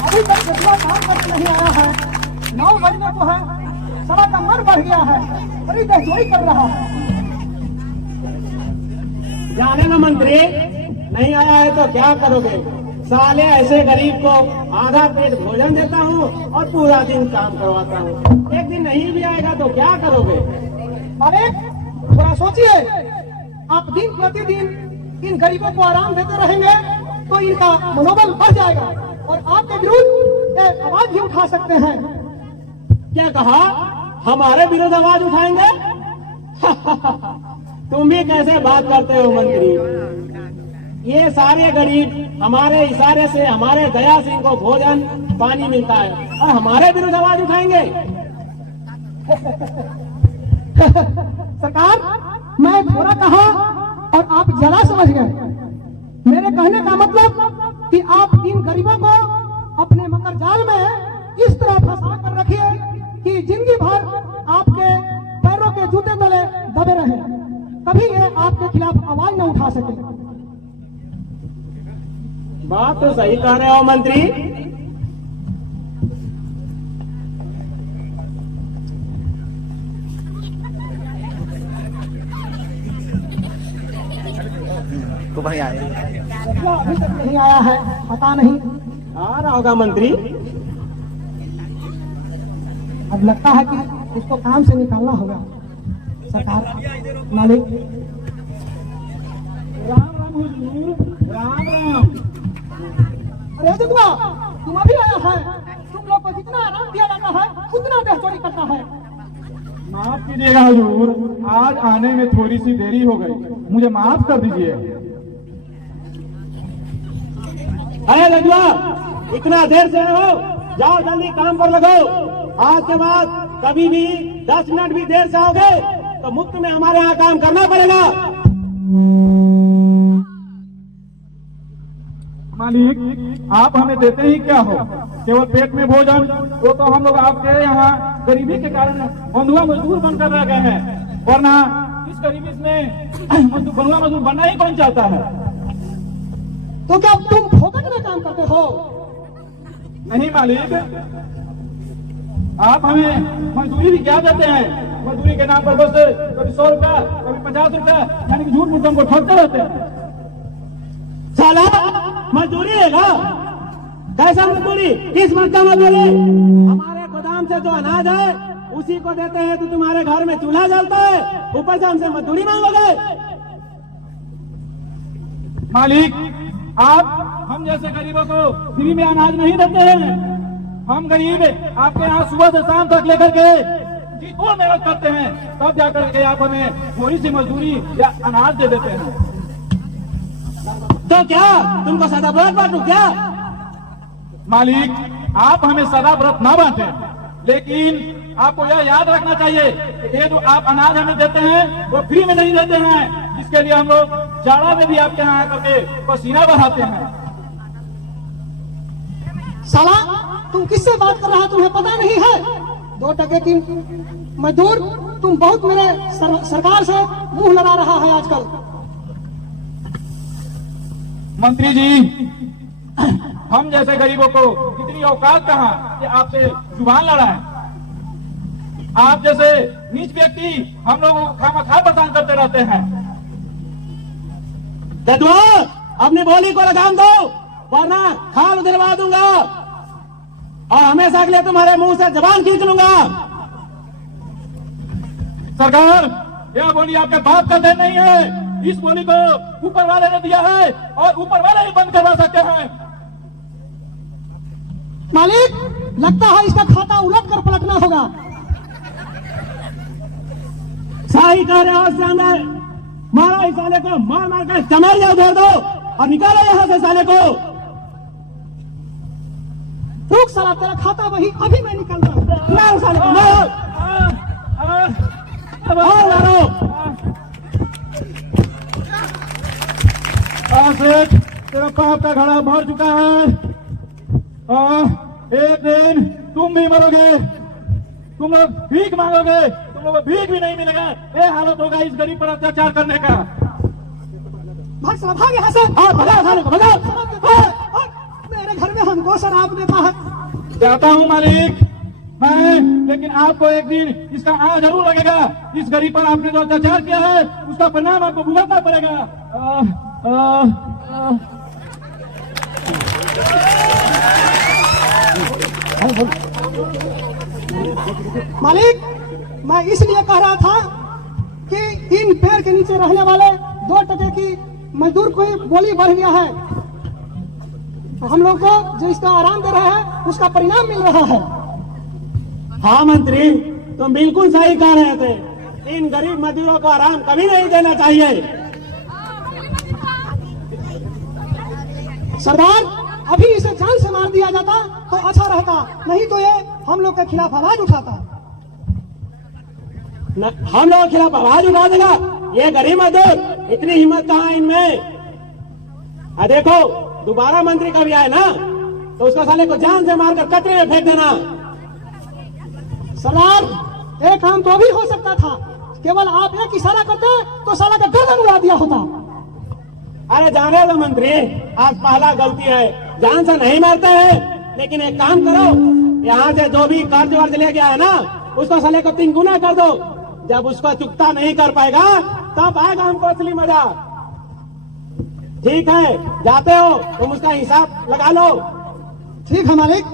अभी तक जज्बा काम करके नहीं आया है। 9 बजने को है, सड़ा का मन बढ़ गया है, बड़ी बेचोरी कर रहा है। जाने ना मंत्री, नहीं आया है तो क्या करोगे? साले ऐसे गरीब को आधा पेट भोजन देता हूँ और पूरा दिन काम करवाता हूँ। एक दिन नहीं भी आएगा तो क्या करोगे? अरे थोड़ा सोचिए, आप दिन प्रतिदिन इन गरीबों को आराम देते रहेंगे तो इनका मनोबल बढ़ जाएगा और आपके विरुद्ध एक आवाज भी उठा सकते हैं। क्या कहा? हमारे विरुद्ध आवाज उठाएंगे? तुम भी कैसे बात करते हो मंत्री? ये सारे गरीब हमारे इशारे से हमारे दया सिंह को भोजन पानी मिलता है और हमारे विरुद्ध आवाज उठाएंगे? सरकार, मैं थोड़ा कहा और आप जरा समझ गए। मेरे कहने का मतलब कि आप इन गरीबों को अपने मकर जाल में इस तरह फंसा कर रखिए कि जिंदगी भर आपके पैरों के जूते तले दबे रहे, कभी ये आपके खिलाफ आवाज न उठा सके। बात तो सही कह रहे हो मंत्री। तो भाई आए अभी तक नहीं आया है, पता नहीं आ रहा होगा मंत्री। अब लगता है कि उसको काम से निकालना होगा। सरकार, मालिक। राम राम हुजूर, राम राम। अरे देखो, तुम अभी आया है। तुम लोग को जितना आराम दिया जाता है उतना बेचोरी करता है। माफ कीजिएगा हुजूर, आज आने में थोड़ी सी देरी हो गई, मुझे माफ कर दीजिए। अरे लजुआ, इतना देर से हो, जाओ जल्दी काम पर लगो। आज के बाद कभी भी 10 मिनट भी देर से आओगे तो मुफ्त में हमारे यहाँ काम करना पड़ेगा। मालिक, आप हमें देते ही क्या हो? केवल पेट में भोजन, वो तो हम लोग आपके यहाँ गरीबी के कारण बंधुआ मजदूर बनकर रह गए हैं, वरना इस गरीबी में बंधुआ मजदूर बनना ही कौन चाहता है? तो क्या तुम फोकट में काम करते हो? नहीं मालिक, आप हमें मजदूरी भी क्या देते हैं? मजदूरी के नाम पर बस कभी 100 रुपया, कभी 50 रुपया, यानी कि झूठ मूठ हमको ठगते रहते हैं। साला मजदूरी लेगा? कैसा मजदूरी? किस मत का मजदूरी? हमारे गोदाम से जो अनाज है उसी को देते हैं तो तुम्हारे घर में चूल्हा जलता है, ऊपर से हमसे मजदूरी मांगोगे? मालिक, आप हम जैसे गरीबों को फ्री में अनाज नहीं देते हैं। हम गरीब आपके यहाँ सुबह से शाम तक लेकर के जी को मेहनत करते हैं, तब जाकर के आप हमें थोड़ी सी मजदूरी या अनाज दे देते हैं। तो क्या तुमको सदा व्रत बांटू क्या? मालिक, आप हमें सदा व्रत ना बांटे, लेकिन आपको यह याद रखना चाहिए कि ये जो आप अनाज हमें देते हैं वो फ्री में नहीं देते हैं, जिसके लिए हम लोग जाड़ा में भी आपके यहाँ आकर के पसीना बहाते हैं। साला, तुम किससे बात कर रहा है? तुम्हें पता नहीं है? 2 टके की मजदूर, तुम बहुत मेरे सरकार से मुंह लड़ा रहा है आजकल। मंत्री जी, हम जैसे गरीबों को इतनी औकात कहाँ कि आपसे जुबान लड़ाएं? आप जैसे नीच व्यक्ति हम लोगों को खामखा परेशान करते रहते हैं। अपनी बोली को लगाम दो, वरना खाल उधरवा दूंगा और हमेशा के लिए तुम्हारे मुंह से जबान खींच लूंगा। सरकार, यह बोली आपके बाप का देन नहीं है। इस बोली को ऊपर वाले ने दिया है और ऊपर वाले ही बंद करवा सकते हैं। मालिक, लगता है इसका खाता उलट कर पलटना होगा। सही कह रहे हो श्यामलाल, मारो इस साले को, मार मार कर चमेलिया उधेड़ दो और निकालो यहाँ से साले को। रुक साला, तेरा खाता वही अभी मैं निकाल रहा हूँ। मारो साले को, मारो। मारो। सेठ, तेरा पाप का घड़ा भर चुका है और एक दिन तुम भी मरोगे। तुम लोग भीख मांगोगे, तुम लोग को भीख भी नहीं मिलेगा। ये हालत होगा इस गरीब पर अत्याचार करने का। भाग साला भाग यहाँ से। भगाओ साले को, भगाओ। मेरे घर में हमको शराब देता है। जाता हूँ मालिक मैं, लेकिन आपको एक दिन इसका आग जरूर लगेगा। इस गरीब पर आपने जो अत्याचार किया है उसका परिणाम आपको भुगतना पड़ेगा। मालिक, मैं इसलिए कह रहा था कि इन पेड़ के नीचे रहने वाले 2 टके की मजदूर को बोली बढ़ गया है, तो हम लोग को जो इसका आराम दे रहा है उसका परिणाम मिल रहा है। हाँ मंत्री, तुम बिल्कुल सही कह रहे थे। इन गरीब मजदूरों को आराम कभी नहीं देना चाहिए। सरदार, अभी इसे जान से मार दिया जाता तो अच्छा रहता, नहीं तो ये हम लोग के खिलाफ आवाज उठाता। हम लोग के खिलाफ आवाज उठा देगा? ये गरीब मजदूर, इतनी हिम्मत कहाँ इनमें? देखो, दोबारा मंत्री कभी आए ना तो उसका साले को जान से मारकर कचरे में फेंक देना। सरदार, एक काम तो भी हो सकता था, केवल आप एक इशारा करते तो साला का गर्दन उड़ा दिया होता। अरे जाने दो मंत्री, आज पहला गलती है, जान से नहीं मारता है। लेकिन एक काम करो, यहाँ से जो भी कर्ज वर्ज ले गया है ना उसको साले को 3 गुना कर दो। जब उसको चुकता नहीं कर पाएगा तब आएगा हमको असली मजा। ठीक है, जाते हो तुम, उसका हिसाब लगा लो। ठीक है मालिक।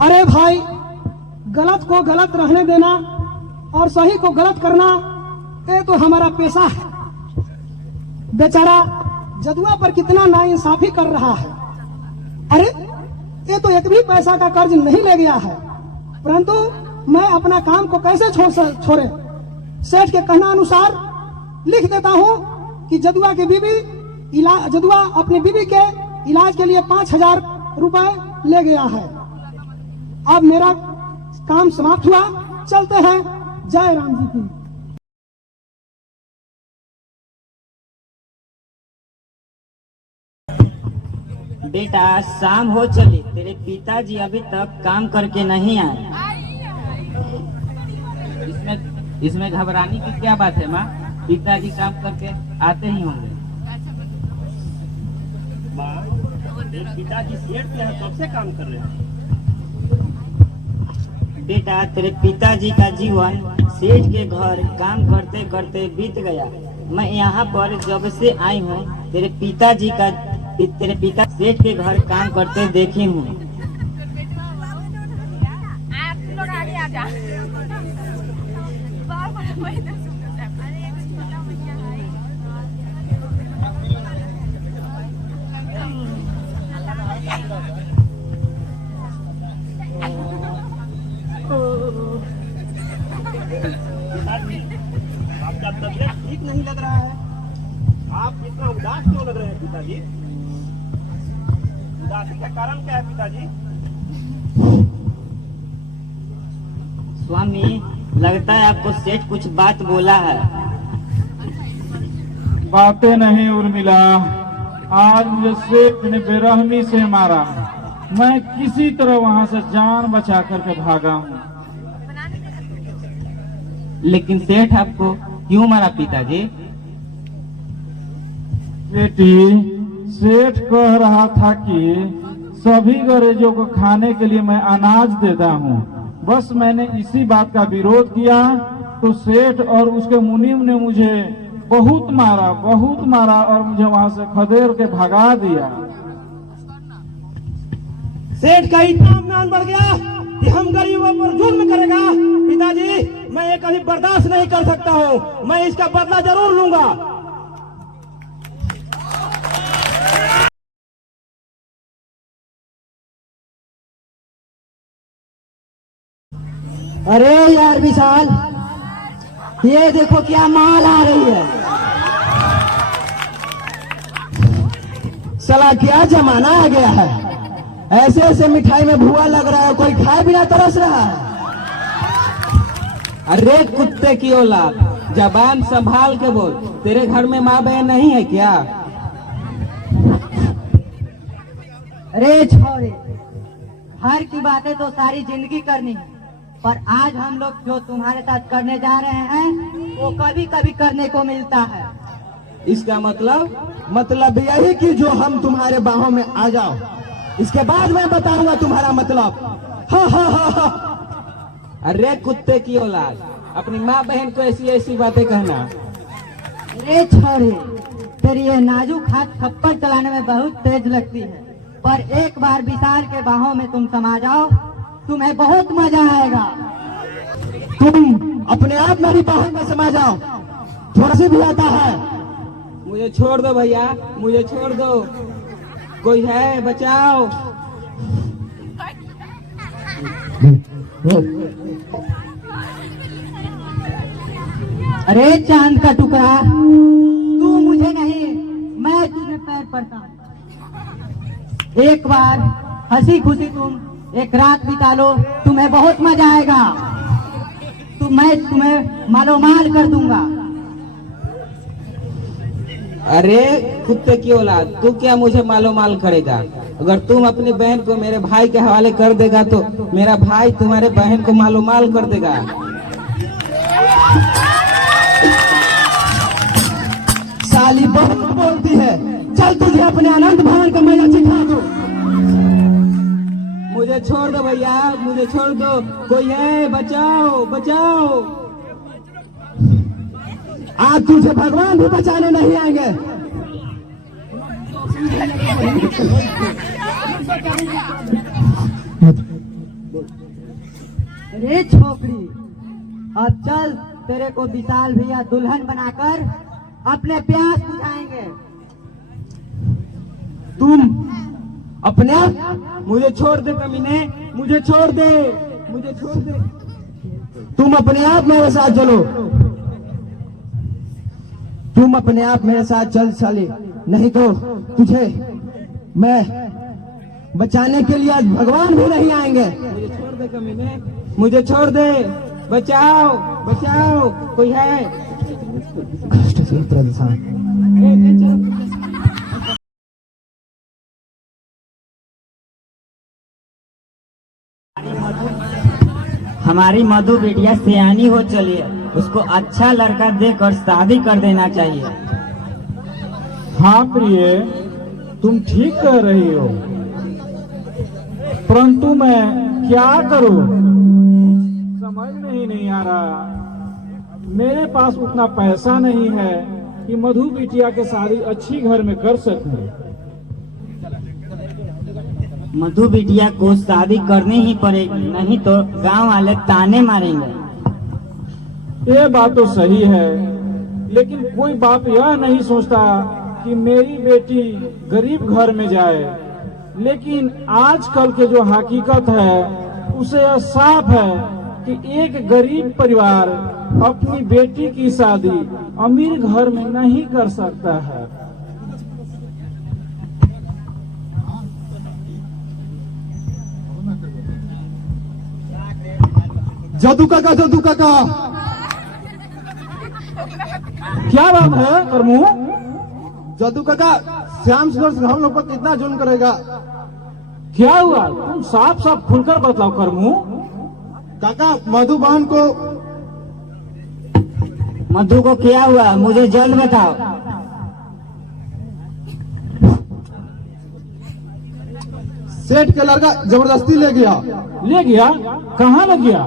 अरे भाई, गलत को गलत रहने देना और सही को गलत करना, ये तो हमारा पेशा है। बेचारा जदुआ पर कितना नाइंसाफी कर रहा है। अरे ये तो एक भी पैसा का कर्ज नहीं ले गया है, परंतु मैं अपना काम को कैसे छोड़े। सेठ के कहना अनुसार लिख देता हूँ कि जदुआ अपनी बीवी के इलाज के लिए 5000 रुपए ले गया है। अब मेरा काम समाप्त हुआ, चलते हैं। जय राम जी की। बेटा शाम हो चली, तेरे पिताजी अभी तक काम करके नहीं आए। इसमें घबराने की क्या बात है माँ? पिताजी काम करके आते ही होंगे। पिताजी सेठ के यहाँ कब से काम कर रहे हैं? बेटा तेरे पिताजी का जीवन सेठ के घर काम करते करते बीत गया। मैं यहाँ पर जब से आई हूँ तेरे पिता सेठ के घर काम करते देखी हूँ। आपका तबीयत ठीक नहीं लग रहा है, आप इतना उदास क्यों लग रहे हैं पिताजी? उदासी का कारण क्या है पिताजी? स्वामी, लगता है आपको सेठ कुछ बात बोला है। बातें नहीं उर्मिला, आज मुझे सेठ ने बेरहमी से मारा। मैं किसी तरह वहाँ से जान बचा करके भागा हूँ। लेकिन सेठ आपको क्यों मारा पिताजी? बेटी, सेठ कह रहा था कि सभी गरीबों को खाने के लिए मैं अनाज देता हूँ। बस मैंने इसी बात का विरोध किया तो सेठ और उसके मुनीम ने मुझे बहुत मारा और मुझे वहाँ से खदेड़ के भगा दिया। सेठ का इतना अपमान बढ़ गया कि हम गरीबों पर जुल्म करेगा। पिताजी, मैं ये कभी बर्दाश्त नहीं कर सकता हूँ, मैं इसका बदला जरूर लूंगा। अरे यार विशाल, ये देखो क्या माल आ रही है। साला क्या जमाना आ गया है, ऐसे ऐसे मिठाई में भुआ लग रहा है, कोई खाए बिना तरस रहा है। अरे कुत्ते की औलाद, जबान संभाल के बोल। तेरे घर में माँ बहन नहीं है क्या? अरे छोरे, घर की बातें तो सारी जिंदगी करनी है, पर आज हम लोग जो तुम्हारे साथ करने जा रहे हैं वो कभी कभी करने को मिलता है। इसका मतलब यही कि जो हम तुम्हारे बाहों में आ जाओ, इसके बाद मैं बताऊंगा तुम्हारा मतलब। हा हा हा हा। अरे कुत्ते की औलाद, अपनी माँ बहन को ऐसी ऐसी बातें कहना। अरे छोरे, तेरी ये नाजुक हाथ थप्पड़ चलाने में बहुत तेज लगती है, पर एक बार विशाल के बाहों में तुम समा जाओ, तुम्हें बहुत मजा आएगा। तुम अपने आप मेरी बाहों में समा जाओ, थोड़ा सी भी आता है। मुझे छोड़ दो भैया, मुझे छोड़ दो। कोई है, बचाओ। अरे चांद का टुकड़ा, तू मुझे नहीं, मैं तुझे पैर पड़ता हूँ। एक बार हंसी खुशी तुम एक रात बिता लो, तुम्हें बहुत मजा आएगा। मैं तुम्हें मालोमाल कर दूंगा। अरे कुत्ते की औलाद, तू क्या मुझे मालोमाल करेगा? अगर तुम अपनी बहन को मेरे भाई के हवाले कर देगा तो मेरा भाई तुम्हारे बहन को मालोमाल कर देगा। साली बहुत बोलती है, चल तुझे अपने अनंत भवन का मजा सिखा दो। मुझे छोड़ दो भैया, मुझे छोड़ दो। कोई है, बचाओ बचाओ। आज तुझे भगवान भी बचाने नहीं आएंगे। अरे छोकरी, अब चल, तेरे को विशाल भैया दुल्हन बनाकर अपने प्यास बुझाएंगे। तुम अपने आप, मुझे छोड़ दे कमीने, मुझे छोड़ दे, मुझे छोड़ दे। तुम अपने आप मेरे साथ चलो, तुम अपने आप मेरे साथ चल साली, नहीं तो तुझे मैं बचाने के लिए आज भगवान भी नहीं आएंगे। मुझे छोड़ दे कमीने, मुझे छोड़ दे। बचाओ बचाओ, कोई है? हमारी मधु बिटिया सियानी हो चली है, उसको अच्छा लड़का देकर शादी कर देना चाहिए। हाँ प्रिय, तुम ठीक कह रही हो, परंतु मैं क्या करूं, समझ में ही नहीं आ रहा। मेरे पास उतना पैसा नहीं है कि मधु बिटिया के शादी अच्छी घर में कर सकूं। मधु बिटिया को शादी करनी ही पड़ेगी, नहीं तो गांव वाले ताने मारेंगे। ये बात तो सही है, लेकिन कोई बाप यह नहीं सोचता कि मेरी बेटी गरीब घर में जाए। लेकिन आजकल के जो हकीकत है उसे यह साफ है कि एक गरीब परिवार अपनी बेटी की शादी अमीर घर में नहीं कर सकता है। जदू काका, जदू काका, क्या बात है करमू? जदू काका, श्याम सुंदर हम लोग पर कितना जुल्म करेगा? क्या हुआ? तुम साफ साफ खुलकर बतलाओ करमू। काका, मधु बहन को मधु को क्या हुआ, मुझे जल्द बताओ। सेठ के लड़का जबरदस्ती ले गया। ले गया? कहाँ ले गया?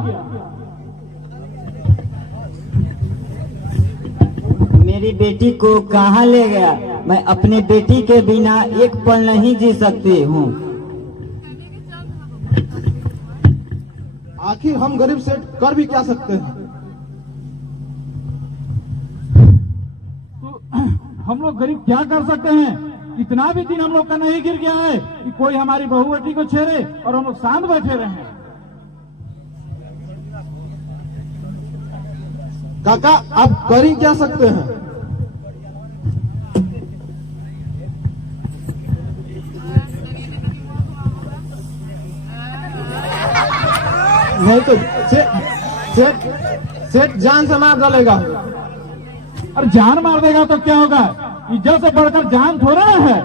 मेरी बेटी को कहाँ ले गया? मैं अपनी बेटी के बिना एक पल नहीं जी सकती हूँ। आखिर हम गरीब सेठ कर भी क्या सकते हैं? तो हम लोग गरीब क्या कर सकते हैं? इतना भी दिन हम लोग का नहीं गिर गया है कि कोई हमारी बहू बेटी को छेड़े और हम लोग शांत बैठे रहे। काका, आप कर ही क्या सकते हैं? नहीं तो सेठ जान से मार डालेगा। और जान मार देगा तो क्या होगा? इज्जत से बढ़कर जान थोड़ा है।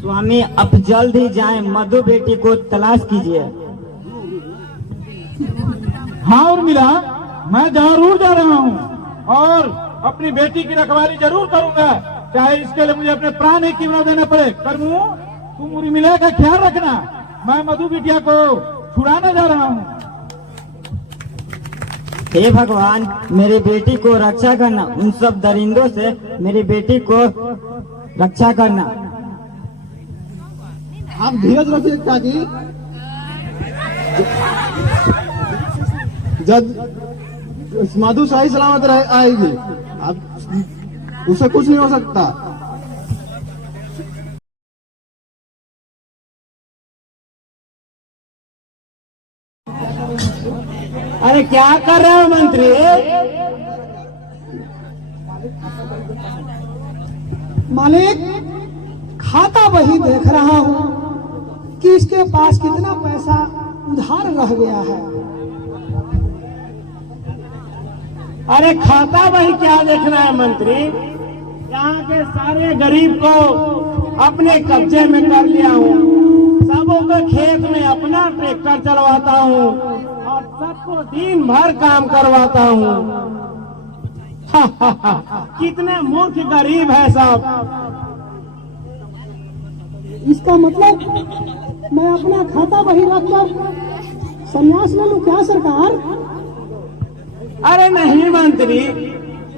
स्वामी अब जल्द ही जाएं, मधु बेटी को तलाश कीजिए। हाँ उर्मिला, मैं जरूर जा रहा हूँ और अपनी बेटी की रखवाली जरूर करूंगा, चाहे इसके लिए मुझे अपने प्राण ही क्यों न देने पड़े। करमू, तुम उर्मिला का ख्याल रखना, मैं मधु बिटिया को छुड़ाने जा रहा हूँ। हे भगवान, मेरी बेटी को रक्षा करना, उन सब दरिंदों से मेरी बेटी को रक्षा करना। आप धीरज रखिए काकी, जब मधु सही सलामत आएगी, आप उसे कुछ नहीं हो सकता। अरे क्या कर रहे हो मंत्री? मालिक, खाता वही देख रहा हूँ कि इसके पास कितना पैसा उधार रह गया है। अरे खाता भाई क्या देखना है मंत्री? यहाँ के सारे गरीब को अपने कब्जे में कर लिया हूँ, सबों के खेत में अपना ट्रैक्टर चलवाता हूँ और सबको दिन भर काम करवाता हूँ। कितने मूर्ख गरीब है सब। इसका मतलब मैं अपना खाता वही रखकर संन्यास ले लूं क्या सरकार? अरे नहीं मंत्री,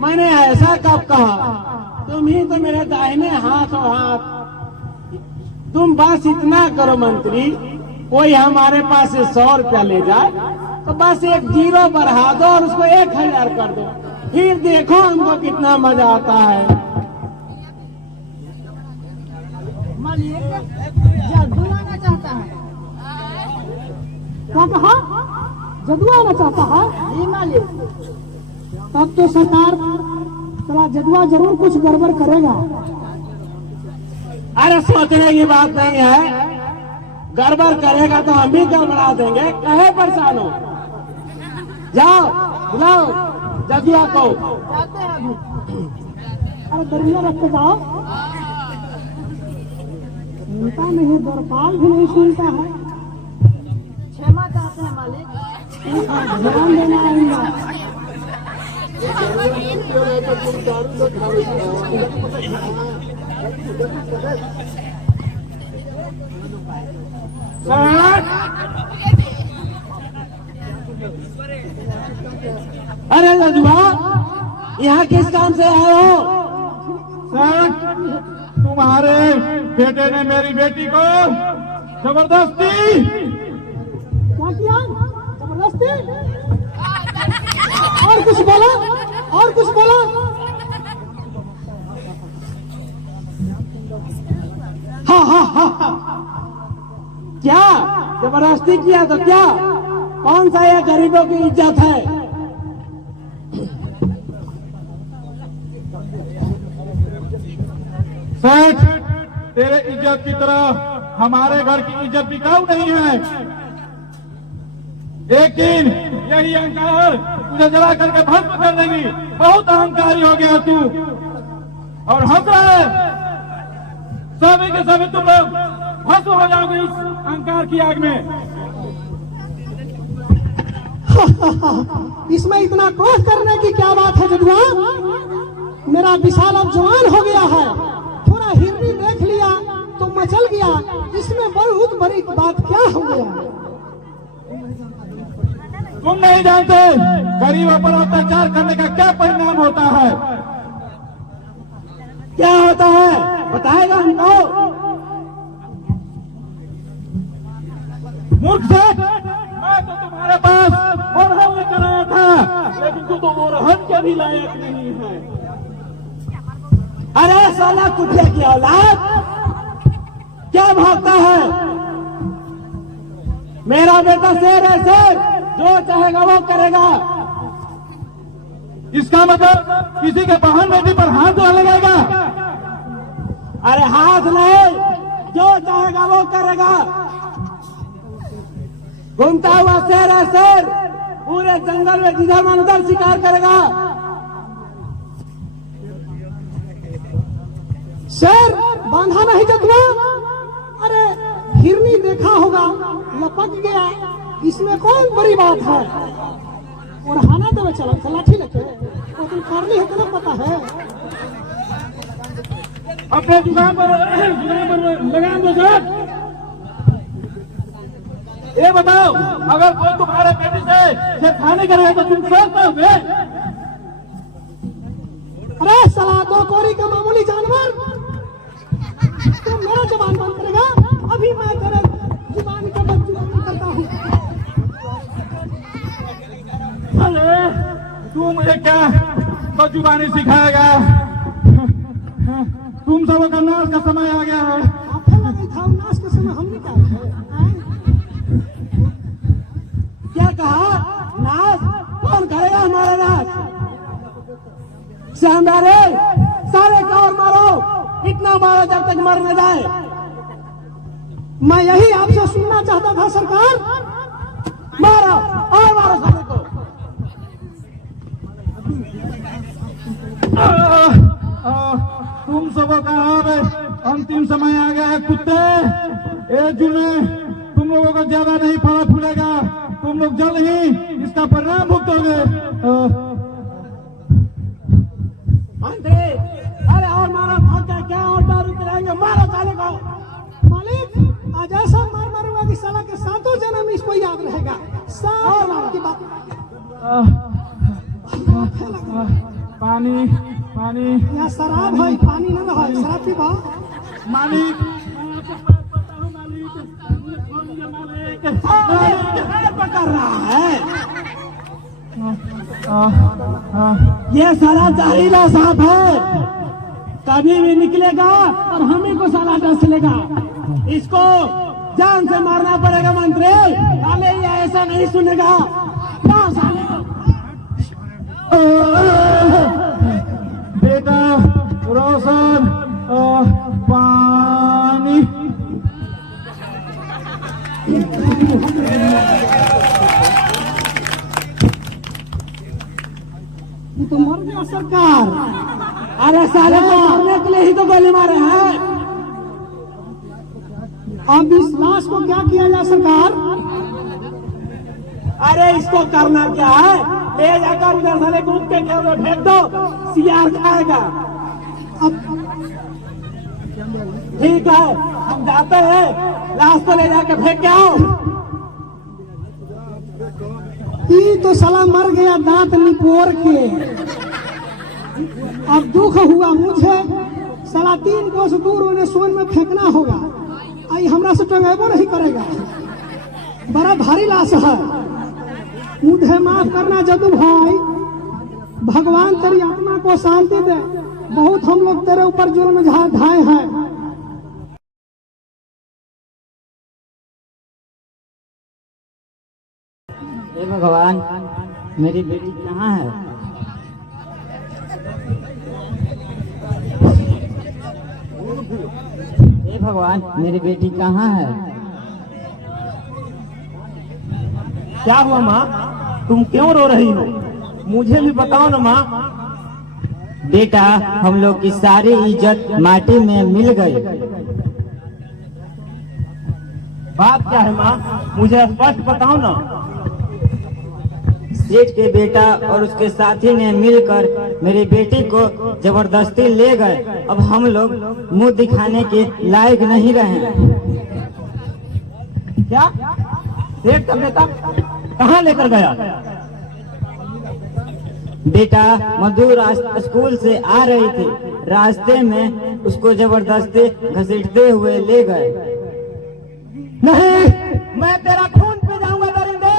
मैंने ऐसा कब कहा? तुम ही तो मेरे दाहिने हाथ हो हाथ। तुम बस इतना करो मंत्री, कोई हमारे पास से 100 रुपया ले जाए तो बस एक जीरो बढ़ा दो और उसको 1000 कर दो, फिर देखो हमको कितना मजा आता है। जद्दू आना चाहता है। क्या कहा? जदुआ आना चाहता है? जी मालिक। तब तो सरकार चला जदुआ जरूर कुछ गड़बड़ करेगा। अरे सोचने की बात नहीं है, गड़बड़ करेगा तो हम भी गड़बड़ा देंगे, कहे परेशान हो। जाओ बुलाओ जदुआ को। अरे दरिया रख के जाओ। सुनता नहीं, दरपाल भी नहीं सुनता है। क्षमा चाहते हैं मालिक। ध्यान देना आएगा। अरे जदुआ, यहाँ किस काम से आए हो? तुम्हारे बेटे ने मेरी बेटी को जबरदस्ती। क्या किया? जबरदस्ती? और कुछ बोला? और कुछ बोला? हाँ हाँ हाँ हाँ। क्या जबरदस्ती किया तो क्या? कौन सा ये गरीबों की इज्जत है? सेठ, तेरे इज्जत की तरह हमारे घर की इज्जत बिकाऊ नहीं है। एक दिन यही अहंकार तुझे जला करके भस्म कर देगी। बहुत अहंकारी हो गया तू और हंस रहा है। सभी के सभी तुम लोग भस्म हो जाओगे इस अहंकार की आग में। इसमें इतना क्रोध करने की क्या बात है जदुआ? मेरा विशाल अब जवान हो गया है, थोड़ा हिरनी देख लिया तो मचल गया। इसमें बहुत बड़ी बात क्या हो गया? तुम नहीं जानते गरीबों पर अत्याचार करने का क्या परिणाम होता है। क्या होता है बताएगा हमको? मूर्ख सेठ, मैं तो तुम्हारे पास ओरहन लेकर आया था, लेकिन तू तो ओरहन के भी लायक नहीं है। अरे साला कुटिया की औलाद, क्या भागता है? मेरा बेटा शेर है शेर, जो चाहेगा वो करेगा। इसका मतलब किसी के बहन बेटी पर हाथ तो लगाएगा। अरे हाथ नहीं, जो चाहेगा वो करेगा। घूमता हुआ शेर है शेर, पूरे जंगल में जिधर मन उधर शिकार करेगा। शेर बांधा नहीं जतवा। अरे हिरनी देखा होगा, लपक गया, इसमें कौन बड़ी बात है। उड़ाना देवे चलो लाठी लेके, तो तुम करनी है तो पता है। अपने जुकाम पर लगाम दो सर। ये बताओ, अगर कोई तुम्हारे बेटे से खाने करेगा तो तुम सर पाओगे? अरे साला दो कोरी का मामूली जानवर, तुम मेरा जबान बंद करेगा? अभी मैं तेरे जुबान का बंद करता हूँ। अरे तू मुझे क्या बदजुबानी सिखाएगा? तुम सबों का नाश का समय आ गया है। आपका लगा था नाश के समय हम निकाल है। क्या कहा? नाश? कौन करेगा हमारा नाश? शानदार है, सारे को और मारो, इतना मारो जब तक मर न जाए। मैं यही आपसे सुनना चाहता था सरकार। मारो और मारो सारे को। तुम सबों का अब अंतिम समय आ गया है कुत्ते। एक जून में तुम लोगों का ज्यादा नहीं फला फूलेगा, तुम लोग जल्द ही इसका परिणाम भुगतोगे। मंत्री, अरे और मारो, थक गए क्या? और दारू पिलाएंगे, मारो साले को। मालिक आज ऐसा मार मारूंगा कि साला के सातों जन्म इसको याद रहेगा। सात लाख की बात। पानी पानी यहाँ शराब है, पानी न रहा, शराब पीबा। मालिक पकड़ रहा है। ये साला जहरीला सांप है, कभी भी निकलेगा और हमें को साला डस लेगा। इसको जान से मारना पड़ेगा मंत्री, साले ये ऐसा नहीं सुनेगा। साले बेटा रोशन, पानी। ये तो मर गया सरकार। अरे साले को मारने के लिए ही तो गोली मारे हैं। अब इस लाश को क्या किया जाए सरकार? अरे इसको करना क्या है, ले जाकर उधर साले को के खेत में फेंक दो, सियार खाएगा। अब ठीक है, हम जाते हैं, लाश को ले जाके फेंक के आओ। ये तो साला मर गया दांत निपोर के। अब दुख हुआ मुझे, साला 3 कोस दूर उन्हें सोन में फेंकना होगा। आई हमरा से टंगेबो नहीं करेगा, बड़ा भारी लाश है। मुझे माफ करना जदू भाई, भगवान तेरी आत्मा को शांति दे। बहुत हम लोग तेरे ऊपर जुल्म ढाए हैं। हे भगवान, मेरी बेटी कहाँ है? हे भगवान, मेरी बेटी कहाँ है? क्या हुआ माँ, तुम क्यों रो रही हो? मुझे भी बताओ ना माँ। बेटा, हम लोग की सारी इज्जत माटी में मिल गई। बात क्या है माँ, मुझे स्पष्ट बताओ ना। सेठ के बेटा और उसके साथी ने मिलकर मेरी बेटी को जबरदस्ती ले गए। अब हम लोग मुंह दिखाने के लायक नहीं रहे। क्या? सेठ का बेटा कहाँ लेकर गया? बेटा मधुर स्कूल से आ रही थी, रास्ते में उसको जबरदस्ती घसीटते हुए ले गए। नहीं, मैं तेरा खून पी जाऊंगा दरिंदे।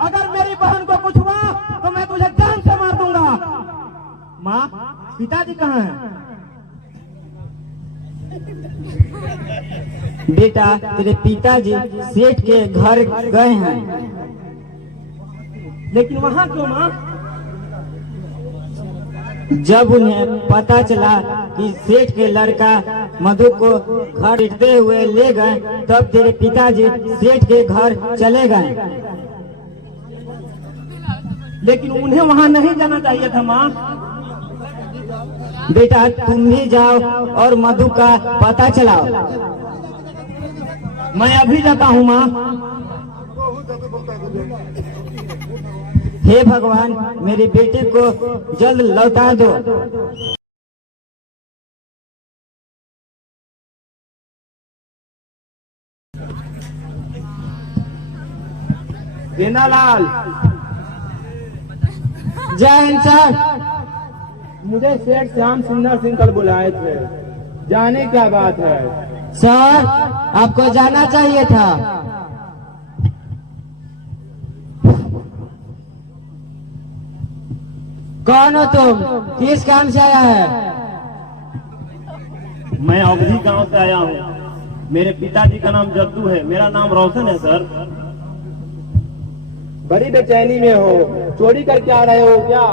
अगर मेरी बहन को कुछ हुआ तो मैं तुझे जान से मार दूंगा। माँ, पिताजी कहाँ हैं? बेटा, तेरे पिताजी सेठ के घर गए हैं। लेकिन वहाँ क्यों माँ? जब उन्हें पता चला कि सेठ के लड़का मधु को घर पीटते हुए ले गए, तब तेरे पिताजी सेठ के घर चले गए। लेकिन उन्हें वहाँ नहीं जाना चाहिए था माँ। बेटा तुम भी जाओ और मधु का पता चलाओ। मैं अभी जाता हूँ माँ। हे भगवान मेरे बेटे को जल्द लौटा दो। गेंदालाल, जय हिंद सर। मुझे सेठ श्याम सुंदर सिंह कल बुलाए थे, जाने क्या बात है? सर आपको जाना चाहिए था। कौन हो तुम? किस काम से आया है? मैं अवधि गांव से आया हूँ। मेरे पिताजी का नाम जद्दू है, मेरा नाम रोशन है सर। बड़ी बेचैनी में हो, चोरी करके आ रहे हो क्या?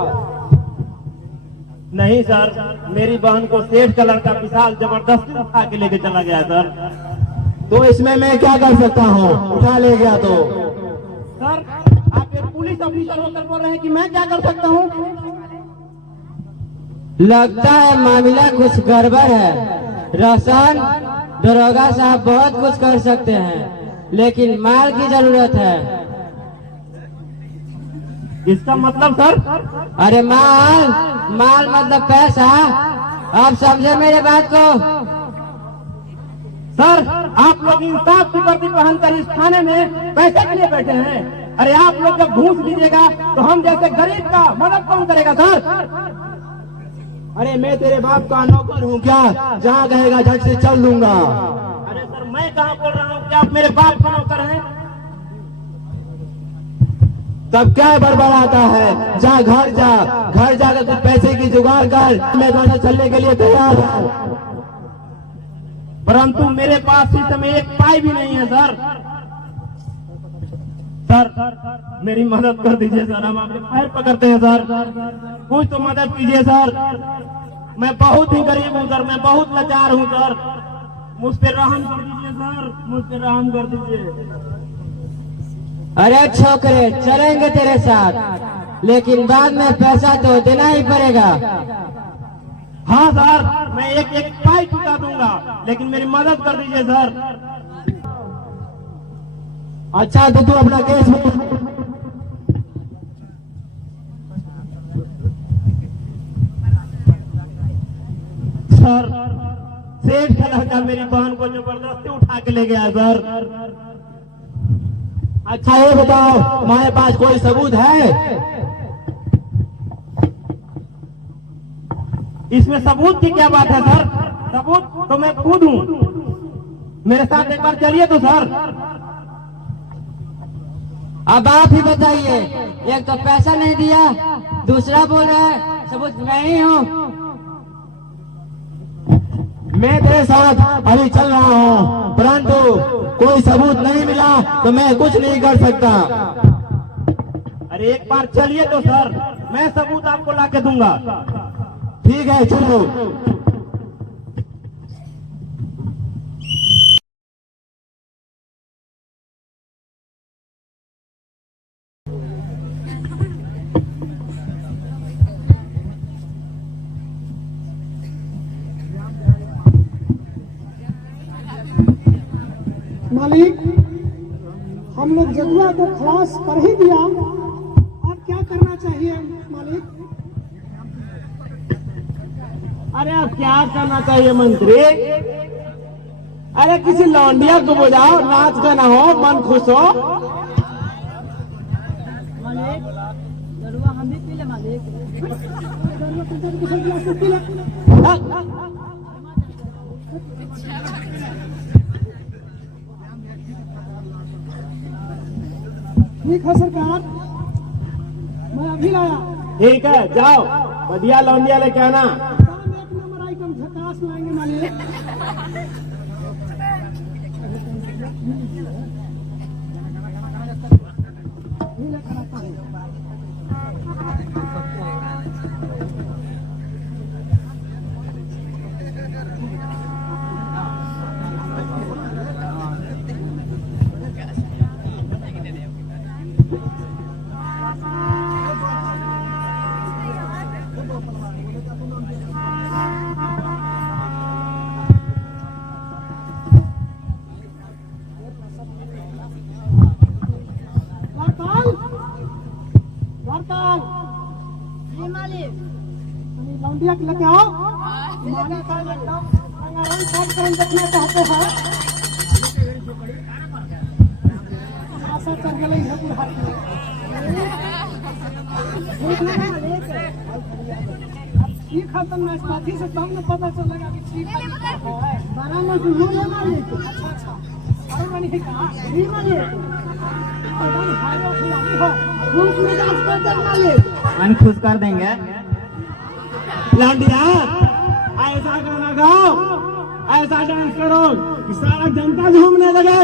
नहीं सर, मेरी बहन को सेठ का लड़का विशाल जबरदस्ती उठा के लेके चला गया सर। तो इसमें मैं क्या कर सकता हूँ? उठा ले गया तो। सर आप एक पुलिस ऑफिसर होकर बोल रहे हैं कि मैं क्या कर सकता हूँ? लगता है मामला कुछ गड़बड़ है। रोशन, दरोगा साहब बहुत कुछ कर सकते हैं, लेकिन माल की जरूरत है। इसका मतलब सर? अरे माल, माल मतलब पैसा। आप समझे मेरे बात को? सर आप लोग इंसाफ की वर्दी पहनकर इस थाने में पैसे के लिए बैठे हैं। अरे आप लोग जब घूस लीजिएगा तो हम जैसे गरीब का मदद कौन करेगा सर? अरे मैं तेरे बाप का नौकर हूँ क्या? जहाँ कहेगा झट से चल लूंगा। अरे सर मैं कहाँ बोल रहा हूँ कि आप मेरे बाप का नौकर हैं? तब क्या बड़बड़ाता है? जा घर जा, घर जाकर कुछ पैसे की जुगाड़ कर, मैं दोनों चलने के लिए तैयार हूँ। परंतु मेरे पास इस समय एक पाई भी नहीं है सर। सर मेरी मदद कर दीजिए सर, हम आपके पैर पकड़ते हैं सर, कुछ तो मदद कीजिए सर। मैं बहुत ही गरीब हूँ सर, मैं बहुत लाचार हूँ सर, मुझ पे रहम कर दीजिए सर, मुझ पे रहम कर दीजिए। अरे छोकरे, चलेंगे तेरे साथ, लेकिन बाद में पैसा तो देना ही पड़ेगा। हाँ सर, मैं एक एक पाई चुका दूंगा, लेकिन मेरी मदद कर दीजिए सर। अच्छा तो तू अपना केस में सर सेठ का लड़का मेरी बहन को जबरदस्ती उठा के ले गया सर। अच्छा ये बताओ, तुम्हारे पास कोई सबूत है? इसमें सबूत की क्या बात है सर? सबूत तो मैं खुद हूँ, मेरे साथ एक बार चलिए तो सर। अब आप ही बताइए, एक तो पैसा नहीं दिया, दूसरा बोल रहा है सबूत मैं ही हूँ। मैं तेरे साथ अभी चल रहा हूँ, परंतु कोई सबूत नहीं मिला तो मैं कुछ नहीं कर सकता। अरे एक बार चलिए तो सर, मैं सबूत आपको ला के दूंगा। ठीक है चलो। मालिक, हम लोग जदुआ को खलास कर ही दिया, अब क्या करना चाहिए मालिक? अरे अब क्या करना चाहिए मंत्री? अरे किसी लौंडिया को बुलाओ, नाच गाना हो, मन खुश हो। ठीक है सरकार, मैं अभी लाया। ठीक है जाओ, बढ़िया लौंडिया लेके आना। दाम एक नंबर आइटम झकास लाएंगे मालिक। मुखिया के लेके आओ। माने का लॉकडाउन रंगारंग कार्यक्रम देखना चाहते हैं। आशा चल गई है बुढ़ाई में। ठीक है तो मैं साथी से कम न पता चलेगा कि ठीक है। बारह में तो नहीं लेना है। अच्छा अरे मैंने कहा नहीं माने एकदम हायो खिलाड़ी हो रूप में डांस कर करना ले मन खुश कर देंगे। लांडिया ऐसा गाना गाओ, ऐसा डांस करो कि सारा जनता झूमने लगे।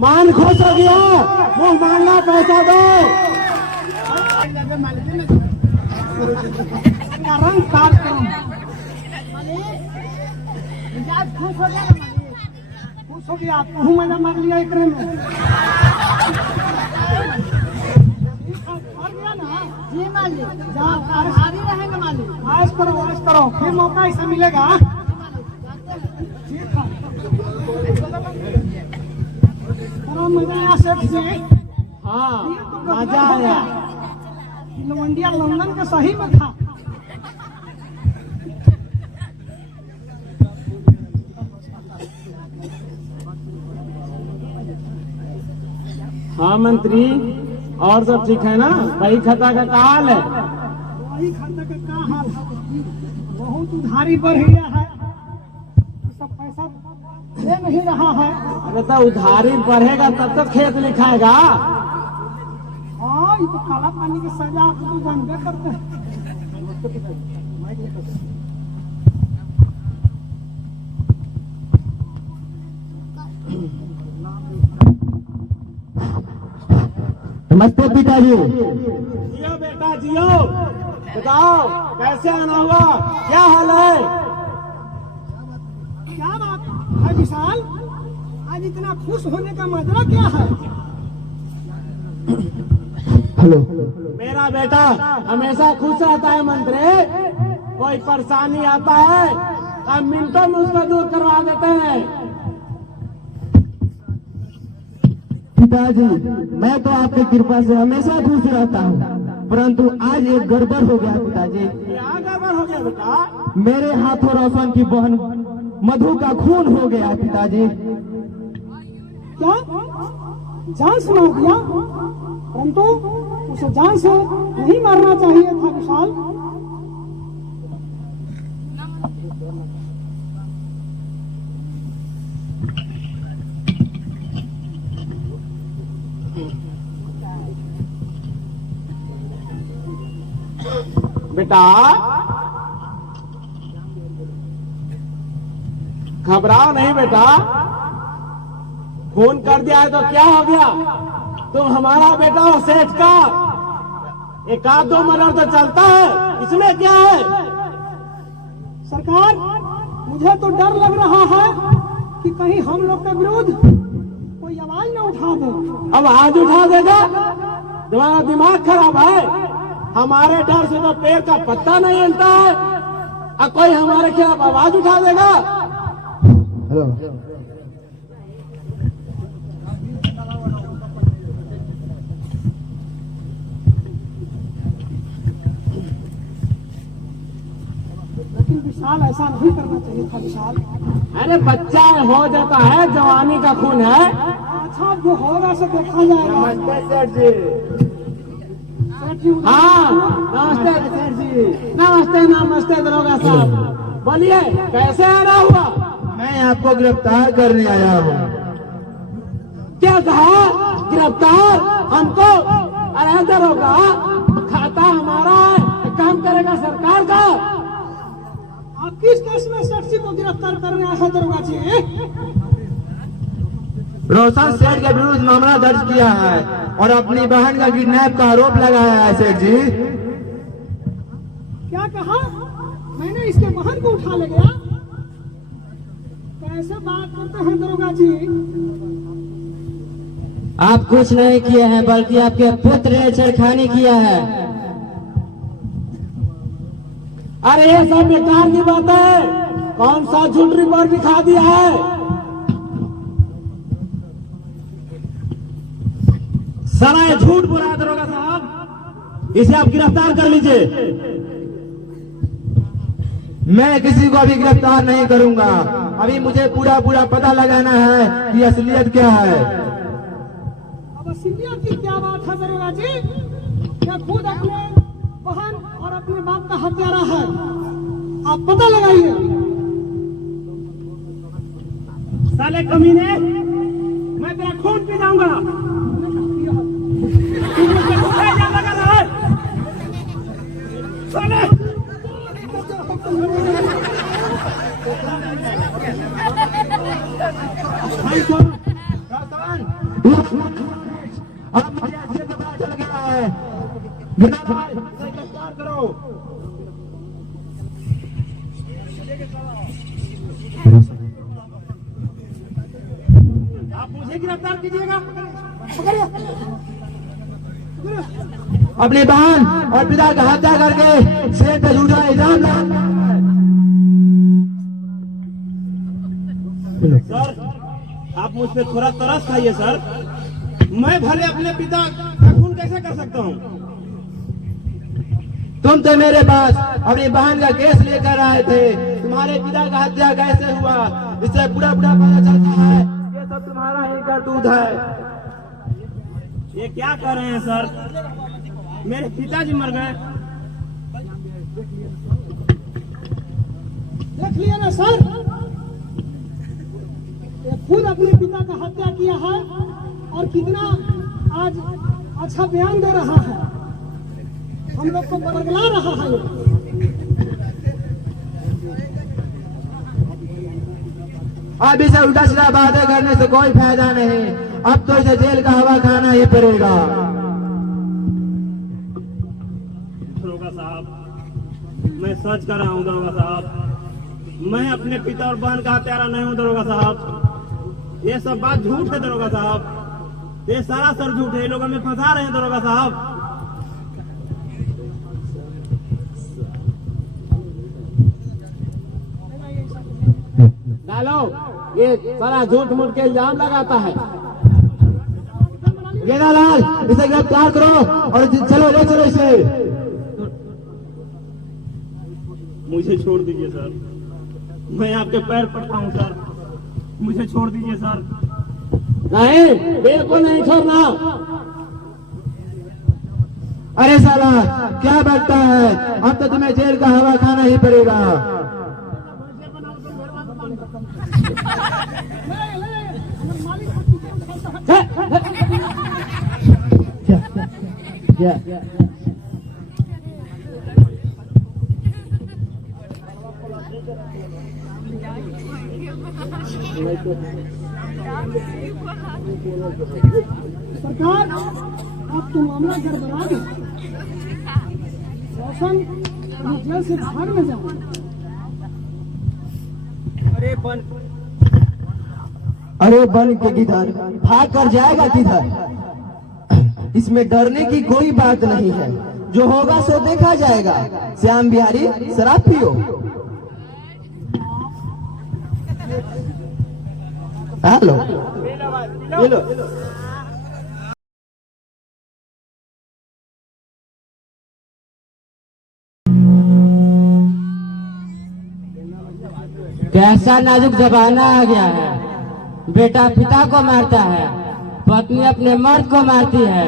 मान खुश हो गया, मुंह मांगना पैसा दो। रंग कार्यक्रम खुश हो गया। खुश हो गया तू मैंने मार लिया एक में जी मालिक हारी रहेंगे मालिक। आज करो फिर मौका ऐसा मिलेगा। ठीक है मजा आया सेठ जी। हाँ मजा आया। लवंडिया लंदन के सही में था। हाँ मंत्री और सब ठीक है ना? वही खाता का क्या हाल है? वही खाता का क्या हाल है? बहुत उधारी बढ़ गया है। सब पैसा दे नहीं रहा है। अरे तो उधारी बढ़ेगा तब तो खेत लिखाएगा। हाँ ये तो काला पानी की सजा आप तो जानबे करते हैं। नमस्ते पिताजी। जियो बेटा जियो। बताओ कैसे आना हुआ, क्या हाल है? क्या बात है विशाल, आज इतना खुश होने का माजरा क्या है? हेलो। मेरा बेटा हमेशा खुश रहता है मंत्री। कोई परेशानी आता है तो मिनटों में उसको दूर करवा देते हैं। पिताजी मैं तो आपकी कृपा से हमेशा खुश रहता हूँ, परंतु आज एक गड़बड़ हो गया पिताजी। क्या गड़बड़ हो गया बेटा? मेरे हाथों रोशन की बहन मधु का खून हो गया है पिताजी। क्या जान से मार दिया? परंतु उसे जान से नहीं मारना चाहिए था विशाल। बेटा घबराओ नहीं बेटा, खून कर दिया है तो क्या हो गया? तुम हमारा बेटा हो सेठ का, एक आध दो मर्डर तो चलता है, इसमें क्या है? सरकार मुझे तो डर लग रहा है कि कहीं हम लोग के विरुद्ध कोई आवाज न उठा दे। अब आज उठा देगा? तुम्हारा दिमाग खराब है। हमारे डर से तो पेड़ का पत्ता नहीं हिलता है, अब कोई हमारे खिलाफ आवाज उठा देगा? हेलो। लेकिन विशाल ऐसा नहीं करना चाहिए था विशाल। अरे बच्चा हो जाता है, जवानी का खून है। अच्छा जो होगा सो देखा जाएगा। नमस्ते सेठ जी। सेठ जी हाँ नमस्ते सेठ जी। नमस्ते नमस्ते दरोगा साहब, बोलिए कैसे आना हुआ? मैं आपको गिरफ्तार करने आया हूँ। क्या कहा? गिरफ्तार हमको? अरे दरोगा खाता हमारा है, काम करेगा सरकार का। आप किस केस में सेठ जी को गिरफ्तार करने आए हैं दरोगा जी? रोशन सेठ के विरुद्ध मामला दर्ज किया है और अपनी बहन का किडनैप का आरोप लगाया है सेठ जी। क्या कहा? मैंने इसके बहन को उठा ले गया? कैसे बात करते हैं दरोगा जी? आप कुछ नहीं किए हैं, बल्कि आपके पुत्र ने छेड़खानी किया है। अरे ये सब बेकार की बात है। कौन सा झूठ रिपोर्ट दिखा दिया है? साला ये झूठ बोल रहा है दरोगा साहब, इसे आप गिरफ्तार कर लीजिए। मैं किसी को अभी गिरफ्तार नहीं करूंगा। अभी मुझे पूरा पूरा पता लगाना है कि असलियत क्या है। अब असलियत की क्या बात है दरोगा जी? यह खुद अपने बहन और अपने बाप का हत्यारा है, आप पता लगाइए। साले कमीने, मैं तेरा खून पी जाऊंगा। तू मुझसे कुत्ता क्या लगा रहा है? साले भाई को अब मुझे असलियत का पता चल गया है। गिरफ्तार करो। आप मुझे गिरफ्तार कीजिएगा। अपनी बहन और पिता की हत्या करके सेठ पे झूठा इल्जाम लगाया है। सर, आप मुझ पे थोड़ा तरस खाइए सर। मैं भले अपने पिता का खून कैसे कर सकता हूँ? तुम तो मेरे पास अपनी बहन का केस लेकर आए थे। तुम्हारे पिता का हत्या कैसे हुआ, इससे पूरा पूरा पता चलता है। ये सब तुम्हारा ही करतूत है। ये क्या कर रहे हैं सर? मेरे पिताजी मर गए। देख लिया ना सर, ये खुद अपने पिता का हत्या किया है और कितना आज अच्छा बयान दे रहा है, हम लोग को बरगला रहा है। अब इसे उल्टा सीधा बातें करने से कोई फायदा नहीं। अब तो इसे जेल का हवा खाना ही पड़ेगा। दरोगा साहब, मैं सच कर रहा हूँ दरोगा साहब। मैं अपने पिता और बहन का हत्यारा नहीं हूँ दरोगा साहब। ये सब बात झूठ है दरोगा साहब। ये सारा सर झूठ है। ये लोग हमें फंसा रहे हैं दरोगा साहब। डालो, ये सारा झूठ मूठ के इल्जाम लगाता है। गेंदालाल, इसे गिरफ्तार करो और चलो ले चलो इसे। मुझे छोड़ दीजिए सर, मैं आपके पैर पड़ता हूँ सर। मुझे छोड़ दीजिए सर। नहीं, बिल्कुल नहीं छोड़ना। अरे साला, क्या बकता है? अब तो तुम्हें जेल का हवा खाना ही पड़ेगा। सरकार, आप तो मामला गड़बड़ा दो। रोशन जेल से भाग में जाओ। अरे बन के किधर भाग कर जाएगा? किधर? इसमें डरने की कोई बात नहीं है। जो होगा सो देखा जाएगा। श्याम बिहारी, शराब पियो। हेलो, ये लो। कैसा नाजुक जमाना आ गया है। बेटा पिता को मारता है, पत्नी अपने मर्द को मारती है,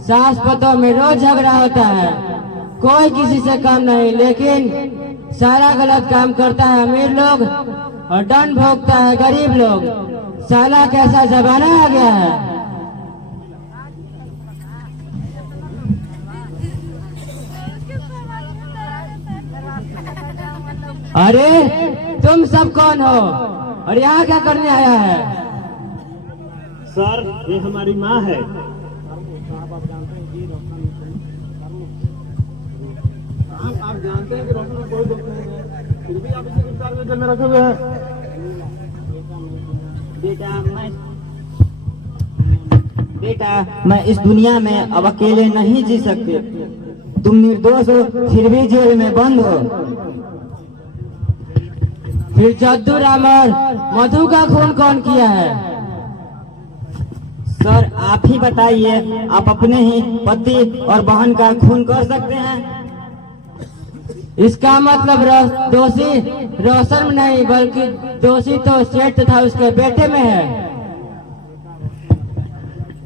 सास पतों में रोज झगड़ा होता है। कोई किसी से कम नहीं, लेकिन सारा गलत काम करता है अमीर लोग और दंड भोगता है गरीब लोग। साला कैसा जमाना आ गया है। अरे तुम सब कौन हो और यहाँ क्या करने आया है? सर, ये हमारी माँ है। आप जानते हैं कि रोशन का कोई दोस्त नहीं है, फिर भी आप इसे गिरफ्तार में जेल में रखे हुए हैं। बेटा, मैं इस दुनिया में अब अकेले नहीं जी सकते। तुम निर्दोष हो, फिर भी जेल में बंद हो। फिर जद्दू राम और मधु का खून कौन किया है? सर, आप ही बताइए, आप अपने ही पति और बहन का खून कर सकते हैं? इसका मतलब दोषी रोशन में नहीं बल्कि दोषी तो सेठ तथा उसके बेटे में है।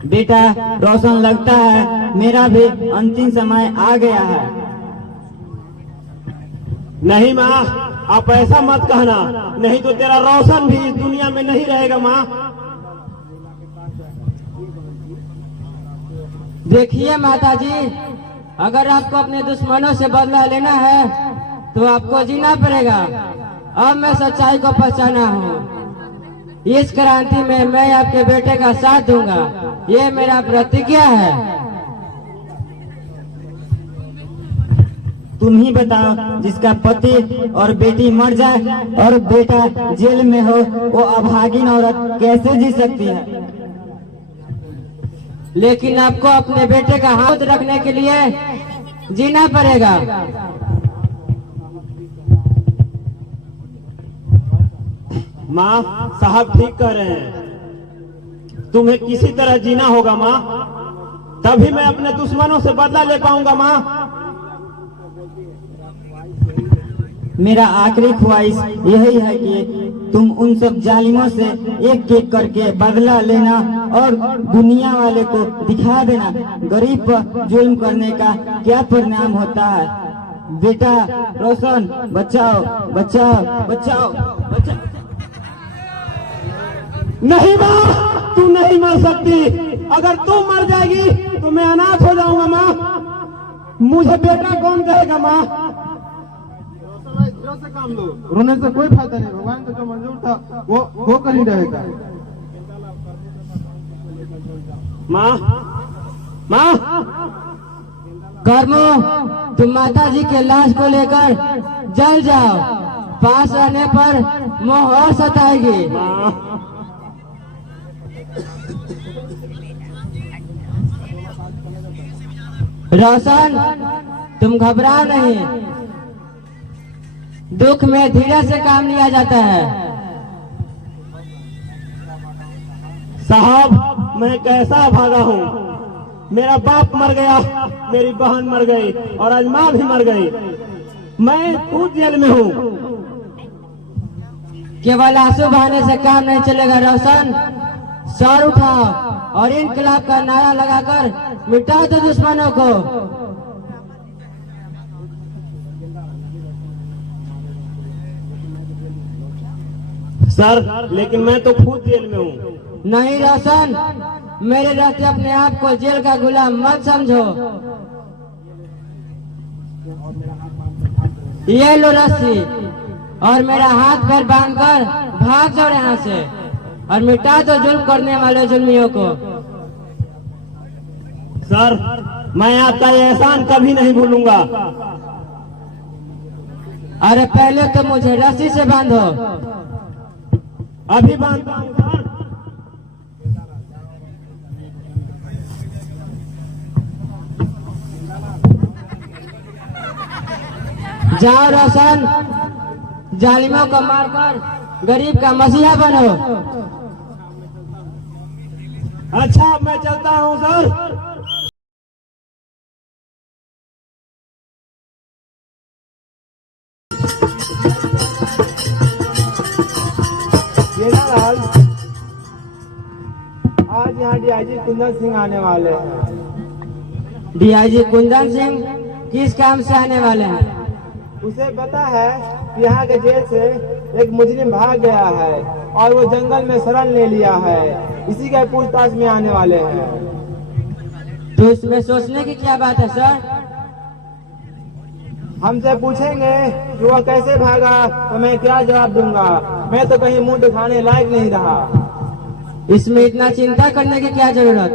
बेटा रोशन, लगता है मेरा भी अंतिम समय आ गया है। नहीं माँ, आप ऐसा मत कहना, नहीं तो तेरा रोशन भी इस दुनिया में नहीं रहेगा माँ। देखिए माताजी, अगर आपको अपने दुश्मनों से बदला लेना है तो आपको जीना पड़ेगा। अब मैं सच्चाई को पहचाना हूँ। इस क्रांति में मैं आपके बेटे का साथ दूंगा, ये मेरा प्रतिज्ञा है। तुम ही बताओ, जिसका पति और बेटी मर जाए और बेटा जेल में हो, वो अभागिन औरत कैसे जी सकती है? लेकिन आपको अपने बेटे का हाथ रखने के लिए जीना पड़ेगा। माँ, साहब ठीक कह रहे हैं, तुम्हें किसी तरह जीना होगा माँ, तभी मैं अपने दुश्मनों से बदला ले पाऊंगा माँ। मेरा आखिरी ख्वाहिश यही है कि तुम उन सब जालिमों से एक एक करके बदला लेना और दुनिया वाले को दिखा देना गरीब पर जुल्म करने का क्या परिणाम होता है। बेटा रोशन, बचाओ बचाओ बचाओ बचाओ। नहीं माँ, तू नहीं मर सकती। अगर तू मर जाएगी तो मैं अनाथ हो जाऊंगा माँ। मुझे बेटा कौन कहेगा माँ? से काम लो, रोने से कोई फायदा नहीं। भगवान को जो मंजूर था वो होकर ही रहेगा। माँ, माँ, कर्मो, तुम माता जी के लाश को लेकर जल जाओ। पास रहने पर मोह और सताएगी। रोशन, तुम घबराओ नहीं। दुख में धीरे से काम लिया जाता है। साहब, मैं कैसा भागा हूँ। मेरा बाप मर गया, मेरी बहन मर गई और आज माँ भी मर गई। मैं खुद जेल में हूँ। केवल आंसू बहाने से काम नहीं चलेगा रोशन। सर उठाओ और इनकलाब का नारा लगाकर मिटाओ तो दुश्मनों को। सर, लेकिन मैं तो खुद जेल में हूँ। नहीं रोशन, मेरे रहते अपने आप को जेल का गुलाम मत समझो। ये लो रस्सी और मेरा हाथ पैर बांधकर भाग जाओ यहाँ से और मिटा दो जुल्म करने वाले जुल्मियों को। सर, मैं आपका ये एहसान कभी नहीं भूलूंगा। अरे पहले तो मुझे रस्सी से बांधो। अभी बांधता हूँ सर। जाओ रोशन, जालिमों को मारकर गरीब का मसीहा बनो। अच्छा, मैं चलता हूँ सर। आज यहाँ डीआईजी कुंदन सिंह आने वाले हैं। डीआईजी कुंदन सिंह किस काम से आने वाले हैं? उसे पता है कि यहाँ के जेल से एक मुजरिम भाग गया है और वो जंगल में शरण ले लिया है। इसी के पूछताछ में आने वाले हैं। तो इसमें सोचने की क्या बात है सर? हमसे पूछेंगे कि वह कैसे भागा तो मैं क्या जवाब दूंगा। मैं तो कहीं मुंह दिखाने लायक नहीं रहा। इसमें इतना चिंता करने की क्या जरूरत?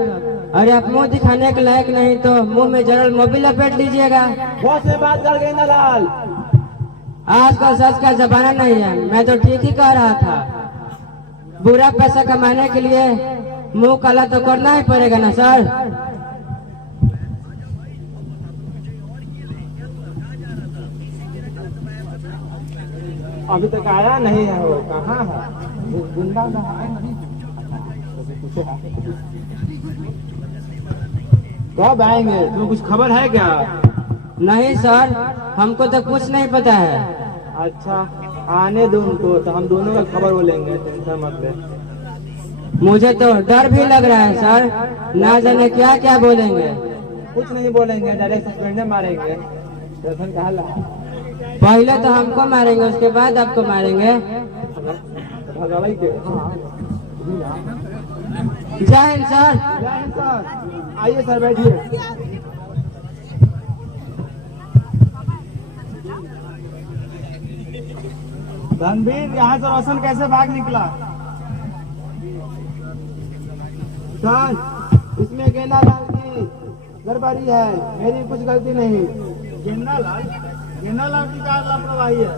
अरे आप मुंह दिखाने के लायक नहीं तो मुंह में जरल मोबिल लपेट लीजिएगा। बहुत से बात कर गई नलाल। आजकल सच का जमाना नहीं है, मैं तो ठीक ही कह रहा था। बुरा पैसा कमाने के लिए मुंह काला तो करना ही पड़ेगा ना सर। अभी तक आया नहीं है। वो कहाँ है? वो गुंडा कहाँ है? कब आएंगे? तुम्हें कुछ खबर है क्या? नहीं सर, हमको तो कुछ नहीं पता है। अच्छा, आने दो उनको, तो हम दोनों का खबर बोलेंगे, टेंशन मत ले। मुझे तो डर भी लग रहा है सर, ना जाने क्या क्या बोलेंगे। कुछ नहीं बोलेंगे, डायरेक्ट सस्पेंड मारेंगे। टेंशन कहाँ ला? पहले तो हमको मारेंगे, उसके बाद आपको मारेंगे। भगावाई के। जय हिंद सर। जय हिंद सर। आइए सर, बैठिए। रणवीर, यहाँ से रोशन कैसे भाग निकला? सर, इसमें गेंदालाल की गड़बड़ी है, मेरी कुछ गलती नहीं। गेंदालाल की क्या लापरवाही है?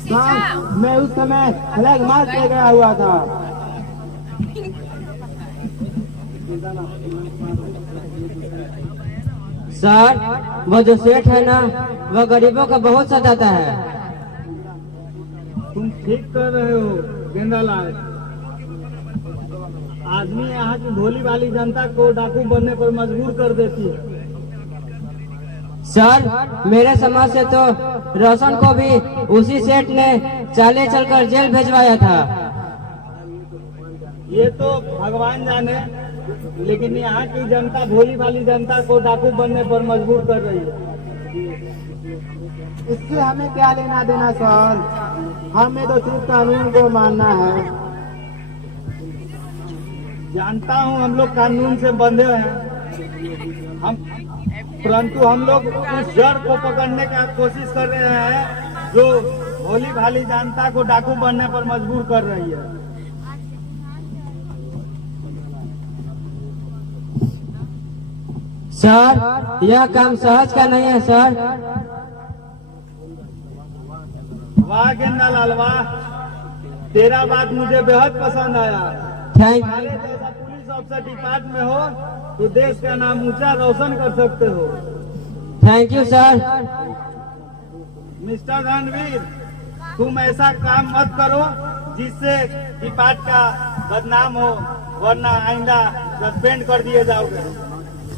सर, मैं उस समय फ्लैग मार्च पे गया हुआ था। सर, वो जो सेठ है ना, वो गरीबों को बहुत सताता है। तुम ठीक कर रहे हो गेंदालाल। आदमी यहाँ की भोली भाली जनता को डाकू बनने पर मजबूर कर देती है। सर, मेरे समझ से तो रोशन को भी उसी सेठ ने चाले चलकर जेल भेजवाया था। ये तो भगवान जाने, लेकिन यहाँ की जनता भोली भाली जनता को डाकू बनने पर मजबूर कर रही है। इससे हमें क्या लेना देना सर? हमें तो सिर्फ कानून को मानना है। जानता हूँ हम लोग कानून से बंधे हैं, परंतु हम लोग उस जड़ को पकड़ने का कोशिश कर रहे हैं जो भोली भाली जनता को डाकू बनने पर मजबूर कर रही है। सर, यह काम सहज का नहीं है सर। वाह गेंदालाल वाह, तेरा बात मुझे बेहद पसंद आया। थैंक हमारे जैसा पुलिस अफसर डिपार्टमेंट में हो तो देश का नाम ऊंचा रोशन कर सकते हो। You sir. मिस्टर रणवीर, तुम ऐसा काम मत करो जिससे डिपार्ट का बदनाम हो, वरना आइंदा सस्पेंड कर दिए जाओगे।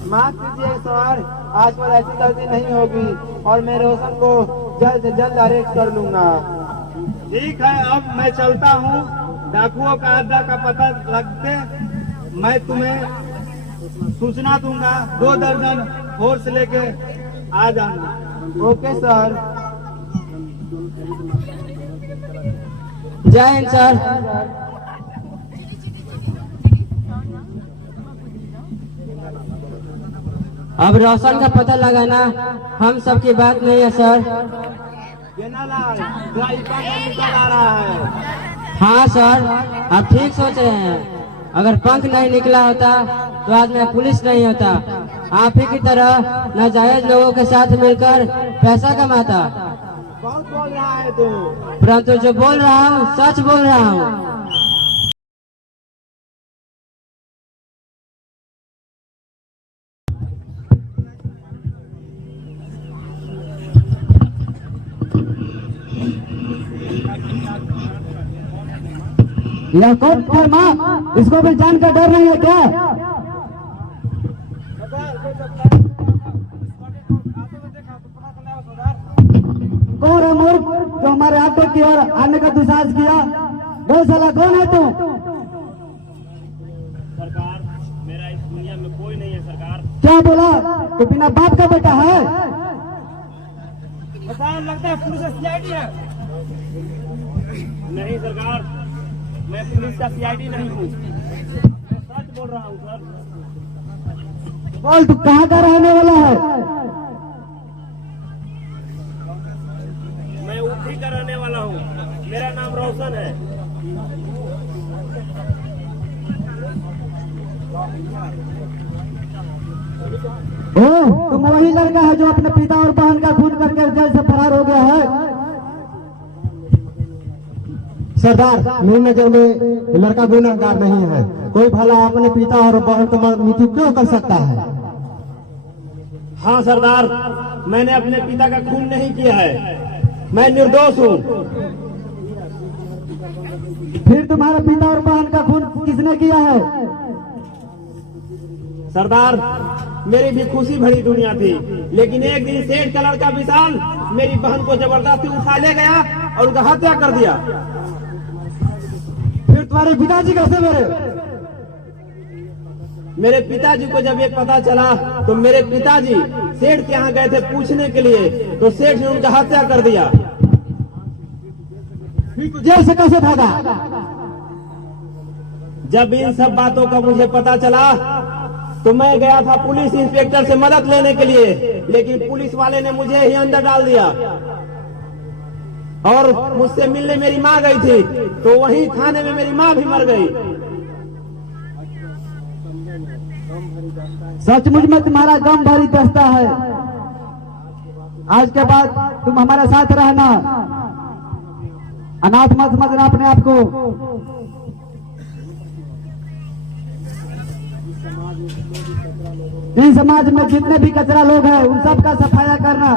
माफ कीजिए सर, आज पर ऐसी गलती नहीं होगी और मैं रोशन को जल्द से जल्द अरेस्ट कर लूंगा। ठीक है, अब मैं चलता हूँ। डाकुओं का अड्डा का पता लगते मैं तुम्हें सूचना दूंगा। 2 दर्जन फोर्स लेके आ जाना। Okay sir. जय हिंद सर। अब रोशन का पता लगाना हम सबकी बात नहीं है सर। गेंदालाल, आ रहा है। हाँ सर, आप ठीक सोच रहे हैं। अगर पंख नहीं निकला होता तो आज मैं पुलिस नहीं होता। आप ही की तरह नाजायज लोगों के साथ मिलकर पैसा कमाता। बहुत बोल रहा है तू। परंतु जो बोल रहा हूँ सच बोल रहा हूँ। यह कौन फरमा? इसको भी जान का डर नहीं है क्या? कौन है मूर्ख जो हमारे ऑटो की ओर आने का दुसाहस किया? बोल साला, कौन है तू? सरकार, मेरा इस दुनिया में कोई नहीं है सरकार। क्या बोला? तो बिना बाप का बेटा है? लगता है पुलिस सीआईडी है। नहीं सरकार, मैं पुलिस का सीआईडी नहीं हूँ, सच बोल रहा हूँ सर। बोल, तू कहाँ का रहने वाला है? मैं ऊपरी का रहने वाला हूँ, मेरा नाम रोशन है। ओ, तुम वही लड़का है जो अपने पिता और बहन का खून करके जेल से फरार हो गया है? सरदार, मेरी नजर में लड़का गुनहगार नहीं है। कोई भला अपने पिता और बहन को मृत्यु क्यों कर सकता है? हाँ सरदार, मैंने अपने पिता का खून नहीं किया है, मैं निर्दोष हूँ। फिर तुम्हारे पिता और बहन का खून किसने किया है? सरदार, मेरी भी खुशी भरी दुनिया थी। लेकिन एक दिन सेठ का लड़का विशाल मेरी बहन को जबरदस्ती उठा ले गया और उसका हत्या कर दिया। फिर तुम्हारे पिताजी कैसे मरे? मेरे पिताजी को जब ये पता चला तो मेरे पिताजी सेठ के यहाँ गए थे पूछने के लिए, तो सेठ ने उनका हत्या कर दिया। जेल से कैसे भागा? जब इन सब बातों का मुझे पता चला तो मैं गया था पुलिस इंस्पेक्टर से मदद लेने के लिए, लेकिन पुलिस वाले ने मुझे ही अंदर डाल दिया और मुझसे मिलने मेरी माँ गई थी, तो वहीं थाने में मेरी माँ भी मर गई। सचमुच में तुम्हारा गम भरी दस्ता है। आज के बाद तुम हमारे साथ रहना, अनाथ मत समझना अपने आप को। इन समाज में जितने भी कचरा लोग हैं उन सब का सफाया करना।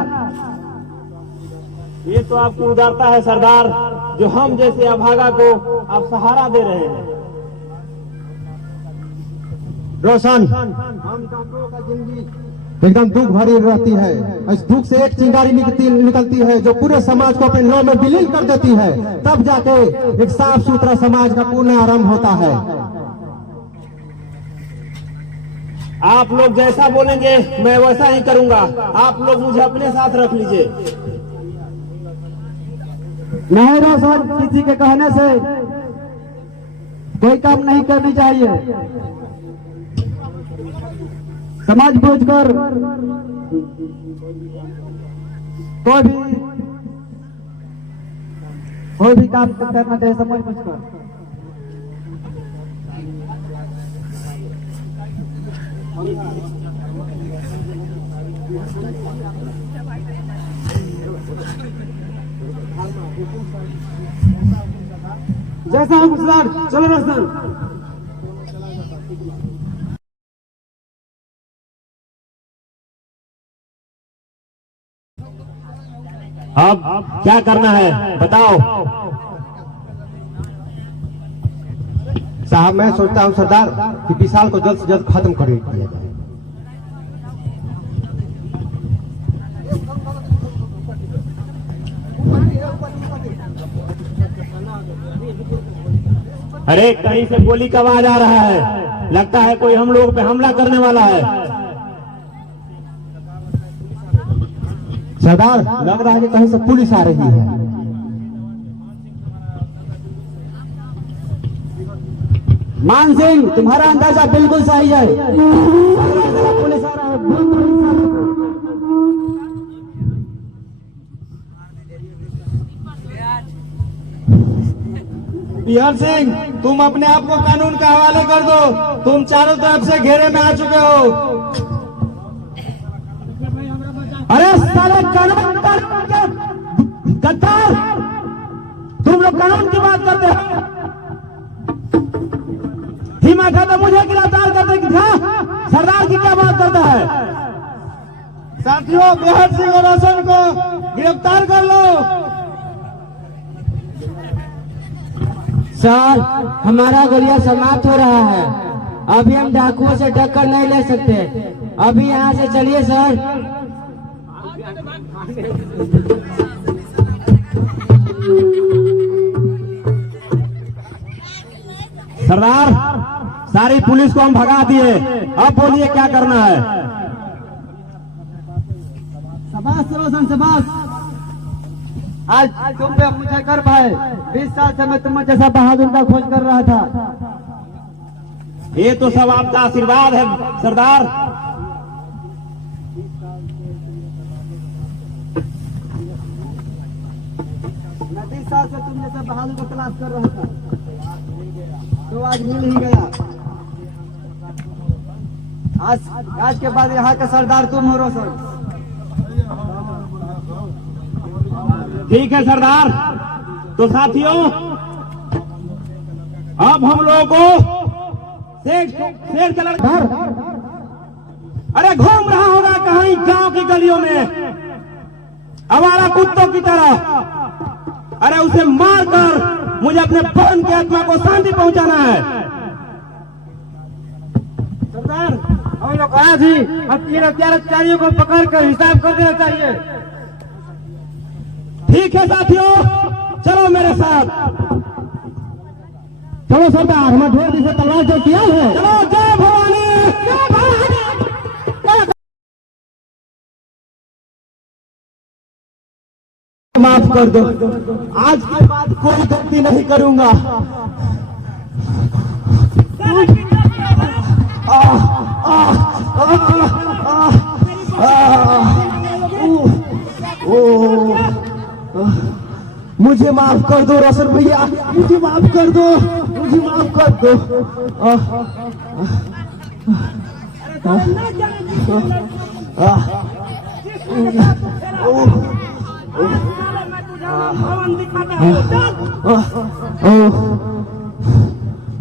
ये तो आपकी उदारता है सरदार, जो हम जैसे अभागा को आप सहारा दे रहे हैं। रोशन, हम डॉक्टरों का जिंदगी एकदम दुख भरी रहती है। इस दुख से एक चिंगारी निकलती है जो पूरे समाज को अपने लौ में विलीन कर देती है। तब जाके एक साफ सुथरा समाज का पुनः आरंभ होता है। आप लोग जैसा बोलेंगे मैं वैसा ही करूंगा। आप लोग मुझे अपने साथ रख लीजिए। नहीं रोशन, किसी के कहने से कोई काम नहीं करनी चाहिए। समाज बुझकर कोई भी काम करना चाहिए, समझ बुझकर। जैसा हम सरदार, चलो रोशन। अब क्या करना है बताओ। साहब, मैं सोचता हूँ सरदार कि विशाल को जल्द से जल्द खत्म कर दिया जाए। अरे कहीं से गोली का आवाज आ रहा है, लगता है कोई हम लोगों पे हमला करने वाला है। सरदार, लग रहा है कि कहीं से पुलिस आ रही है। मान सिंह, तुम्हारा अंदाजा बिल्कुल सही है। पुलिस आ रहा है। बिहार सिंह, तुम अपने आप को कानून के हवाले कर दो। तुम चारों तरफ से घेरे में आ चुके हो। अरे साले कानून गद्दार, तुम लोग कानून की बात करते हो। धीमा था तो मुझे गिरफ्तार करने की था, सरदार की क्या बात करता है? साथियों, बिहार सिंह और रोशन को गिरफ्तार कर लो। सर, हमारा गोलियां समाप्त हो रहा है। अभी हम डाकुओं से टक्कर नहीं ले सकते। अभी यहाँ से चलिए सर। सरदार, सारी पुलिस को हम भगा दिए। अब बोलिए क्या करना है। शाबाश रोशन, शाबाश। आज तुम पे मुझे गर्व है। 20 साल से मैं तुम जैसा बहादुर का खोज कर रहा था। ये तो सब आपका आशीर्वाद है सरदार। मैं 20 साल से तुम जैसा बहादुर को तलाश कर रहा था, तो आज मिल ही गया। आज के बाद यहाँ का सरदार तुम हो रोशन। ठीक है सरदार। तो साथियों, अब हम लोगों को शेर का लड़का अरे घूम रहा होगा कहीं गांव की गलियों में आवारा कुत्तों की तरह। अरे उसे मारकर मुझे अपने बहन की आत्मा को शांति पहुंचाना है। सरदार, और लोग कहा थी, अब 3 हत्यारों को पकड़ कर हिसाब कर देना चाहिए। ठीक है साथियों, चलो मेरे साथ। चलो सरदार, हमें ढेर दिन से तलवार जो किया है। चलो, जय भवानी। माफ कर दो, आज के बाद कोई गलती नहीं करूंगा। मुझे माफ कर दो रोशन भैया, मुझे माफ कर दो, मुझे माफ कर दो।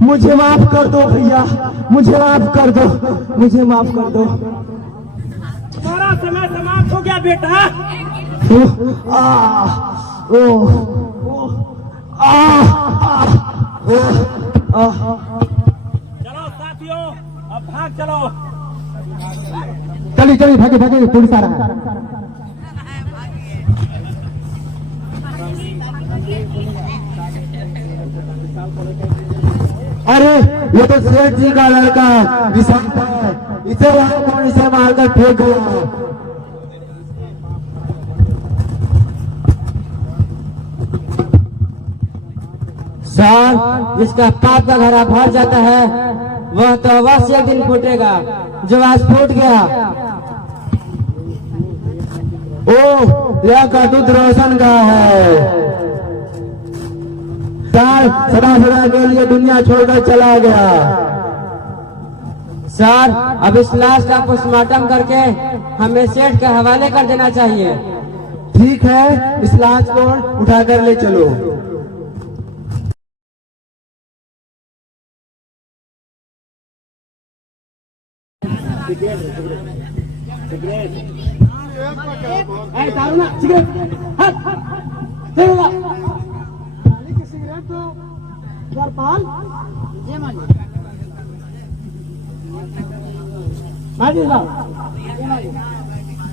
मुझे माफ कर दो भैया, मुझे माफ कर दो, मुझे माफ कर दो। तुम्हारा समय समाप्त हो गया बेटा। चलो साथियों, अब भाग चलो। चलिए चलिए, भागे भागे, पुलिस आ रहा है। अरे ये तो सेठ जी का लड़का है, विशाल है, इसे कौन इसे मारकर फेंक गया। सर, जिसका पाप का घड़ा भर जाता है वह तो अवश्य एक दिन फूटेगा, जो आज फूट गया। ओ, यह का दूध रोशन का है। सर, सदा सदा के लिए दुनिया छोड़कर चला गया। सर, अब इस लाश का पोस्टमार्टम करके हमें सेठ के हवाले कर देना चाहिए। ठीक है, इस लाश को उठाकर ले चलो। दारू ना, सिगरेट सिगरेट तो गोपाल माजी साहब,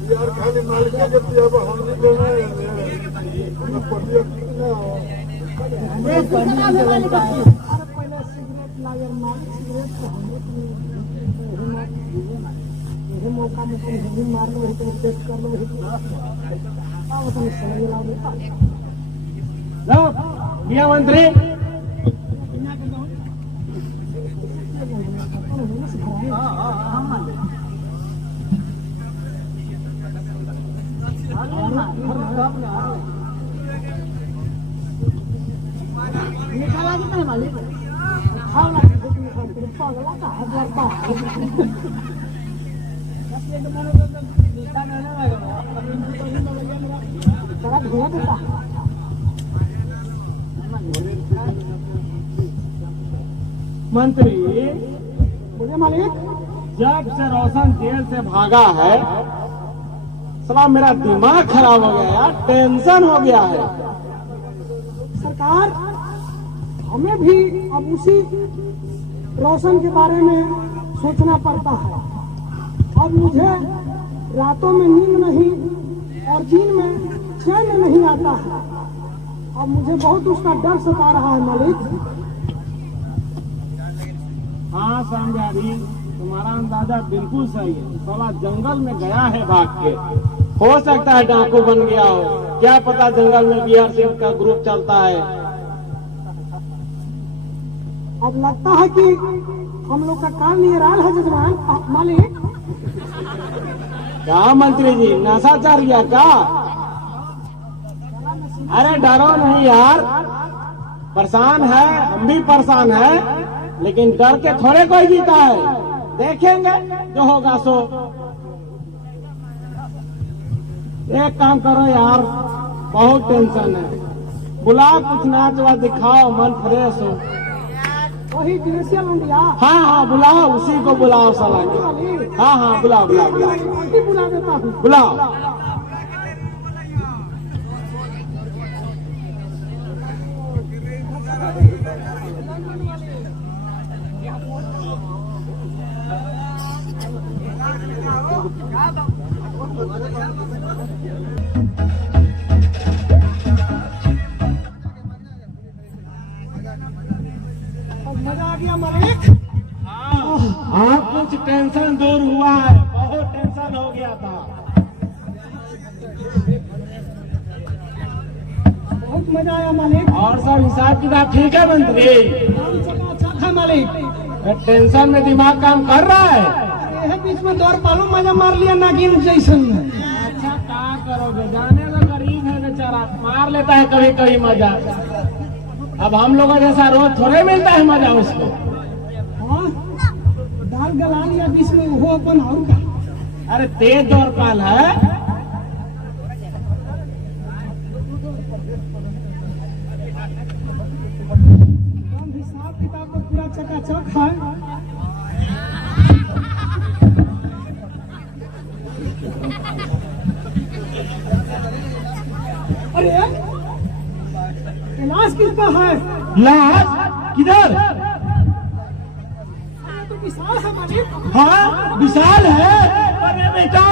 यार खाली मालिक के जब अब हमने देना है पढ़िए पहले सिगरेट लागे मालिक सिगरेट तो हमें मौका में तुम मार लो, चेक कर लो, समझ लो मियां मंत्री। निकाला कितना मालिक खाओ पागला का हज़ार मंत्री, बोलिए मालिक। जब से रोशन जेल से भागा है, साला मेरा दिमाग खराब हो गया यार, टेंशन हो गया है। सरकार, हमें भी अब उसी रोशन के बारे में सोचना पड़ता है। अब मुझे रातों में नींद नहीं और दिन में चैन नहीं आता है। अब मुझे बहुत उसका डर सता रहा है मालिक। हाँ समझारी, तुम्हारा अंदाजा बिल्कुल सही है। साला जंगल में गया है भाग के, हो सकता है डाकू बन गया हो, क्या पता जंगल में बिहार सिंह का ग्रुप चलता है। अब लगता है कि हम लोग का काम निराल है जजमान मालिक। क्या मंत्री जी, नशा चढ़ गया क्या? अरे डरो नहीं यार, परेशान है, हम भी परेशान है, लेकिन डर के थोड़े कोई जीता है। देखेंगे जो होगा सो। एक काम करो यार, बहुत टेंशन है, बुलाओ कुछ नाच वाच दिखाओ, मन फ्रेश हो। वही डिजिटल इंडिया। हाँ हाँ बुलाओ, उसी को बुलाओ साला के। हाँ हाँ बुलाओ बुलाओ बुलाओ बुला देता हूँ। बुलाओ। बहुत मजा आया मालिक। और सब हिसाब किताब ठीक है मंत्री? काम चकाचक है मालिक। टेंशन में दिमाग काम कर रहा है? अरे बीच में दौड़ पालू मजा मार लिया नागिन जैसन में। अच्छा क्या करोगे, जाने तो गरीब है बेचारा, मार लेता है कभी कभी मजा। अब हम लोगों जैसा रोज थोड़े मिलता है मजा उसको। हाँ दाल गला लिया बीच में, वो अपन और का। अरे तेज दौड़ पाल है। हिसाब किताब तो पूरा चकाचक है। अरे कैलाश किसका है? लाश किधर? तो विशाल है मालिक। हाँ विशाल है। अरे बेटा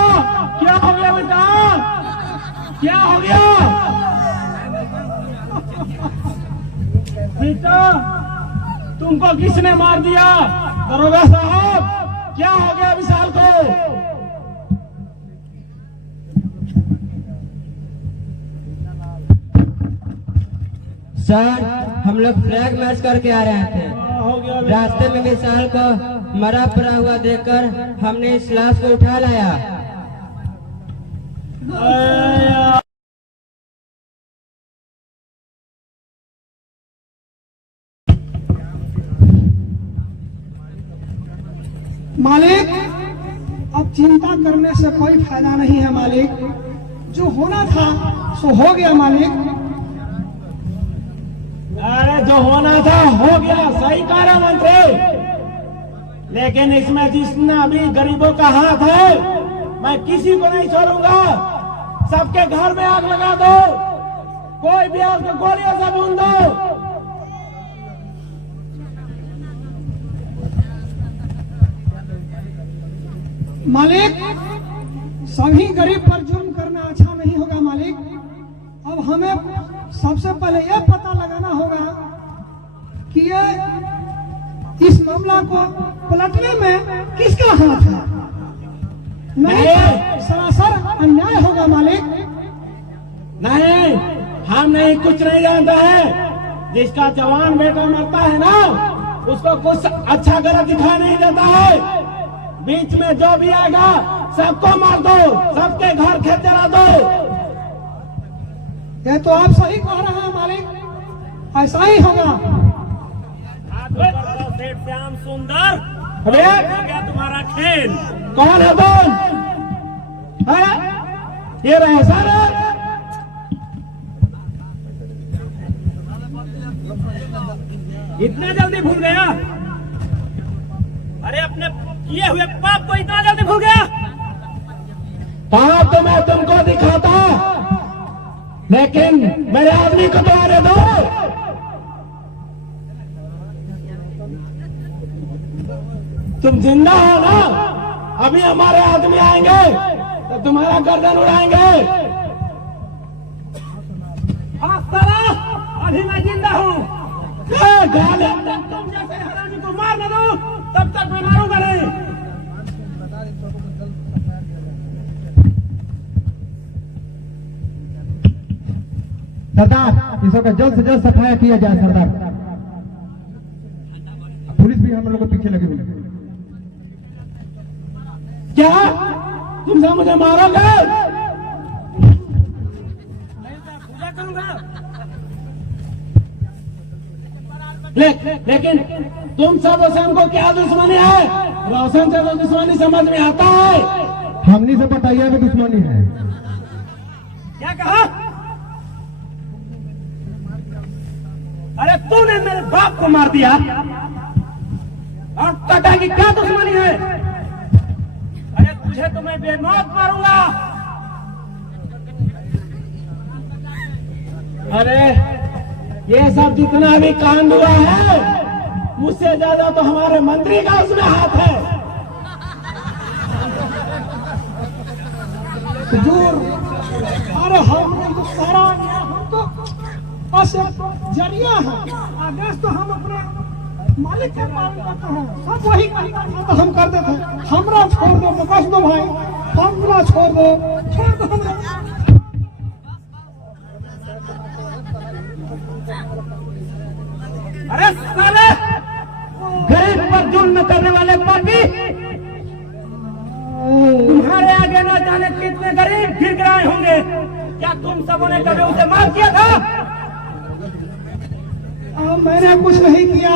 क्या हो गया बेटा, क्या हो गया बेटा? तुमको किसने मार दिया? दरोगा साहब क्या हो गया विशाल को? सर हम लोग फ्लैग मार्च करके आ रहे थे। हो गया बेटा। रास्ते में विशाल को मरा पड़ा हुआ देखकर हमने इस लाश को उठा लाया। मालिक अब चिंता करने से कोई फायदा नहीं है मालिक। जो होना था सो हो गया मालिक। अरे जो होना था हो गया, सही कह रहा मंत्री। लेकिन इसमें जितना भी गरीबों का हाथ है मैं किसी को नहीं छोड़ूंगा। सबके घर में आग लगा दो, कोई भी आग को गोलियों से भून दो। मालिक सभी गरीब पर जुल्म करना अच्छा नहीं होगा मालिक। अब हमें सबसे पहले यह पता लगाना होगा कि ये इस मामला को पलटने में किसका हाथ है। नहीं तो सरासर अन्याय होगा मालिक। नहीं हम नहीं कुछ नहीं जानता है। जिसका जवान बेटा मरता है ना उसको कुछ अच्छा गलत दिखाई नहीं देता है। बीच में जो भी आएगा सबको मार दो, सबके घर खेत जला दो। ये तो आप सही कह रहे हैं मालिक, ऐसा ही होगा। सेठ श्याम सुंदर अबे क्या तुम्हारा खेल? कौन है कौन है? ये रहे सारे। इतना जल्दी भूल गया? अरे अपने किए हुए पाप को इतना जल्दी भूल गया? पाप तो मैं तुमको दिखाता, लेकिन मेरे आदमी को तो आने दो। तुम जिंदा हो ना? अभी हमारे आदमी आएंगे तो तुम्हारा गर्दन उड़ाएंगे। अभी मैं जिंदा हूँ। तुम जैसे हरामी को मार न दो तब तक मैं मारूंगा नहीं। सरदार इसका जल्द से जल्द सफाया किया जाए। सरदार पुलिस भी हम लोग के पीछे लगी हुई है। क्या तुमसे मुझे मारोगे? पूजा करूंगा। लेकिन तुम सब रोशन को क्या दुश्मनी है? रोशन से तो दुश्मनी समझ में आता है। हमनी से बताइए भी दुश्मनी है। क्या कहा? अरे तूने मेरे बाप को मार दिया और कटा की क्या दुश्मनी है? अरे तुझे तो मैं बेमौत मारूंगा। अरे ये सब जितना भी कांड हुआ है मुझसे ज्यादा तो हमारे मंत्री का उसमें हाथ है। हुजूर अरे हम सारा हम तो बस जरिया है। आदेश तो हम अपने मालिक के पालन करते हैं। सब वही कहेगा तो हम कर देते हैं। हमरा छोड़ दो, बस दो भाई, हमरा छोड़ दो हमरा। अरे साले, गरीब पर जुल्म करने वाले पापी, तुम्हारे आगे न जाने कितने गरीब गिड़गिड़ाए होंगे। क्या तुम सबों ने कभी उसे माफ किया था? मैंने कुछ नहीं किया,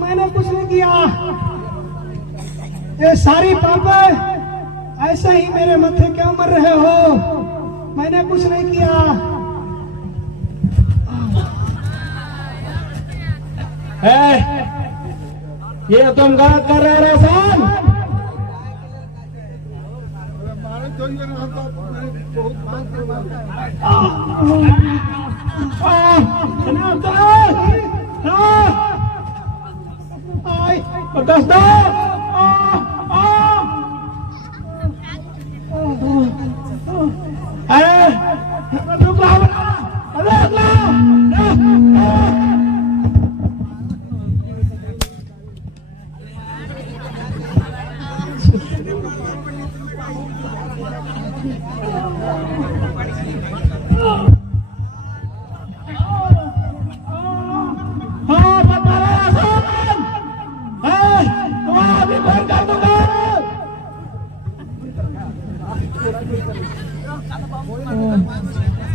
मैंने कुछ नहीं किया। ये सारी पाप ऐसे ही मेरे मत्थे क्यों मर रहे हो? मैंने कुछ नहीं किया। ये तुम गलत कर रहे हो रोशन।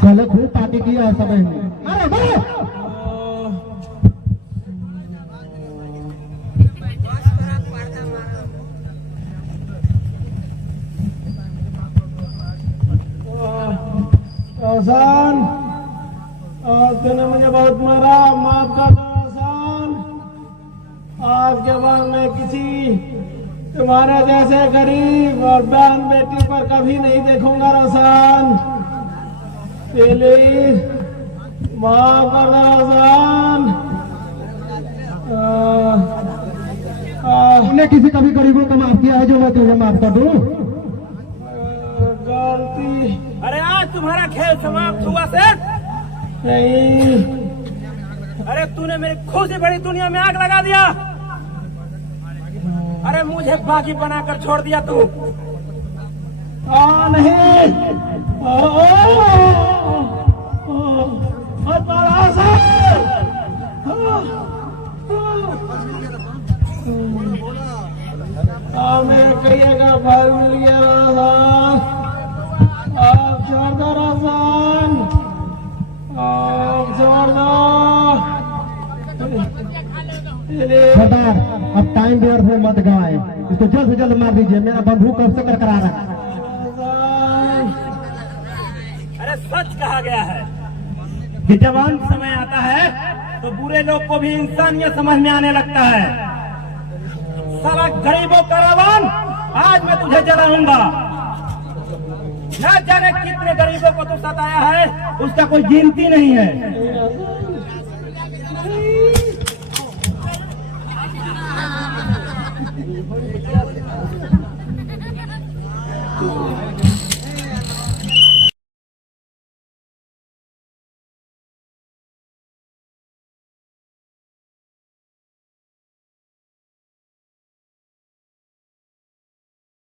कल खूब पार्टी किया है सबने। अरे बोलो रोशन, तूने मुझे बहुत मारा, माफ कर दो रोशन। आज के बाद मैं किसी तुम्हारे जैसे गरीब और बहन बेटी पर कभी नहीं देखूंगा रोशन। प्लीज माफ कर दो रोशन। तुमने किसी कभी गरीबों को माफ किया है जो मैं तुम्हें माफ कर दूं? गलती। अरे आज तुम्हारा खेल समाप्त हुआ सर? नहीं। अरे तूने मेरी खुशी बड़ी दुनिया में आग लगा दिया। अरे मुझे बागी बनाकर छोड़ दिया तू। नहीं। मेरे कहिए का फल मिल गया रोशन। आप छोड़ दो रोशन, आप छोड़ दो। सरदार अब टाइम व्यर्थ में मत गवाए, इसको जल्द से जल्द मार दीजिए। मेरा बंदूक कब से करकरा रहा है। अरे सच कहा गया है कि जब अंत समय आता है तो बुरे लोग को भी इंसानियत समझ में आने लगता है। साला गरीबों का रावण, आज मैं तुझे जलाऊंगा। न जाने कितने गरीबों को तू सताया है, उसका कोई गिनती नहीं है।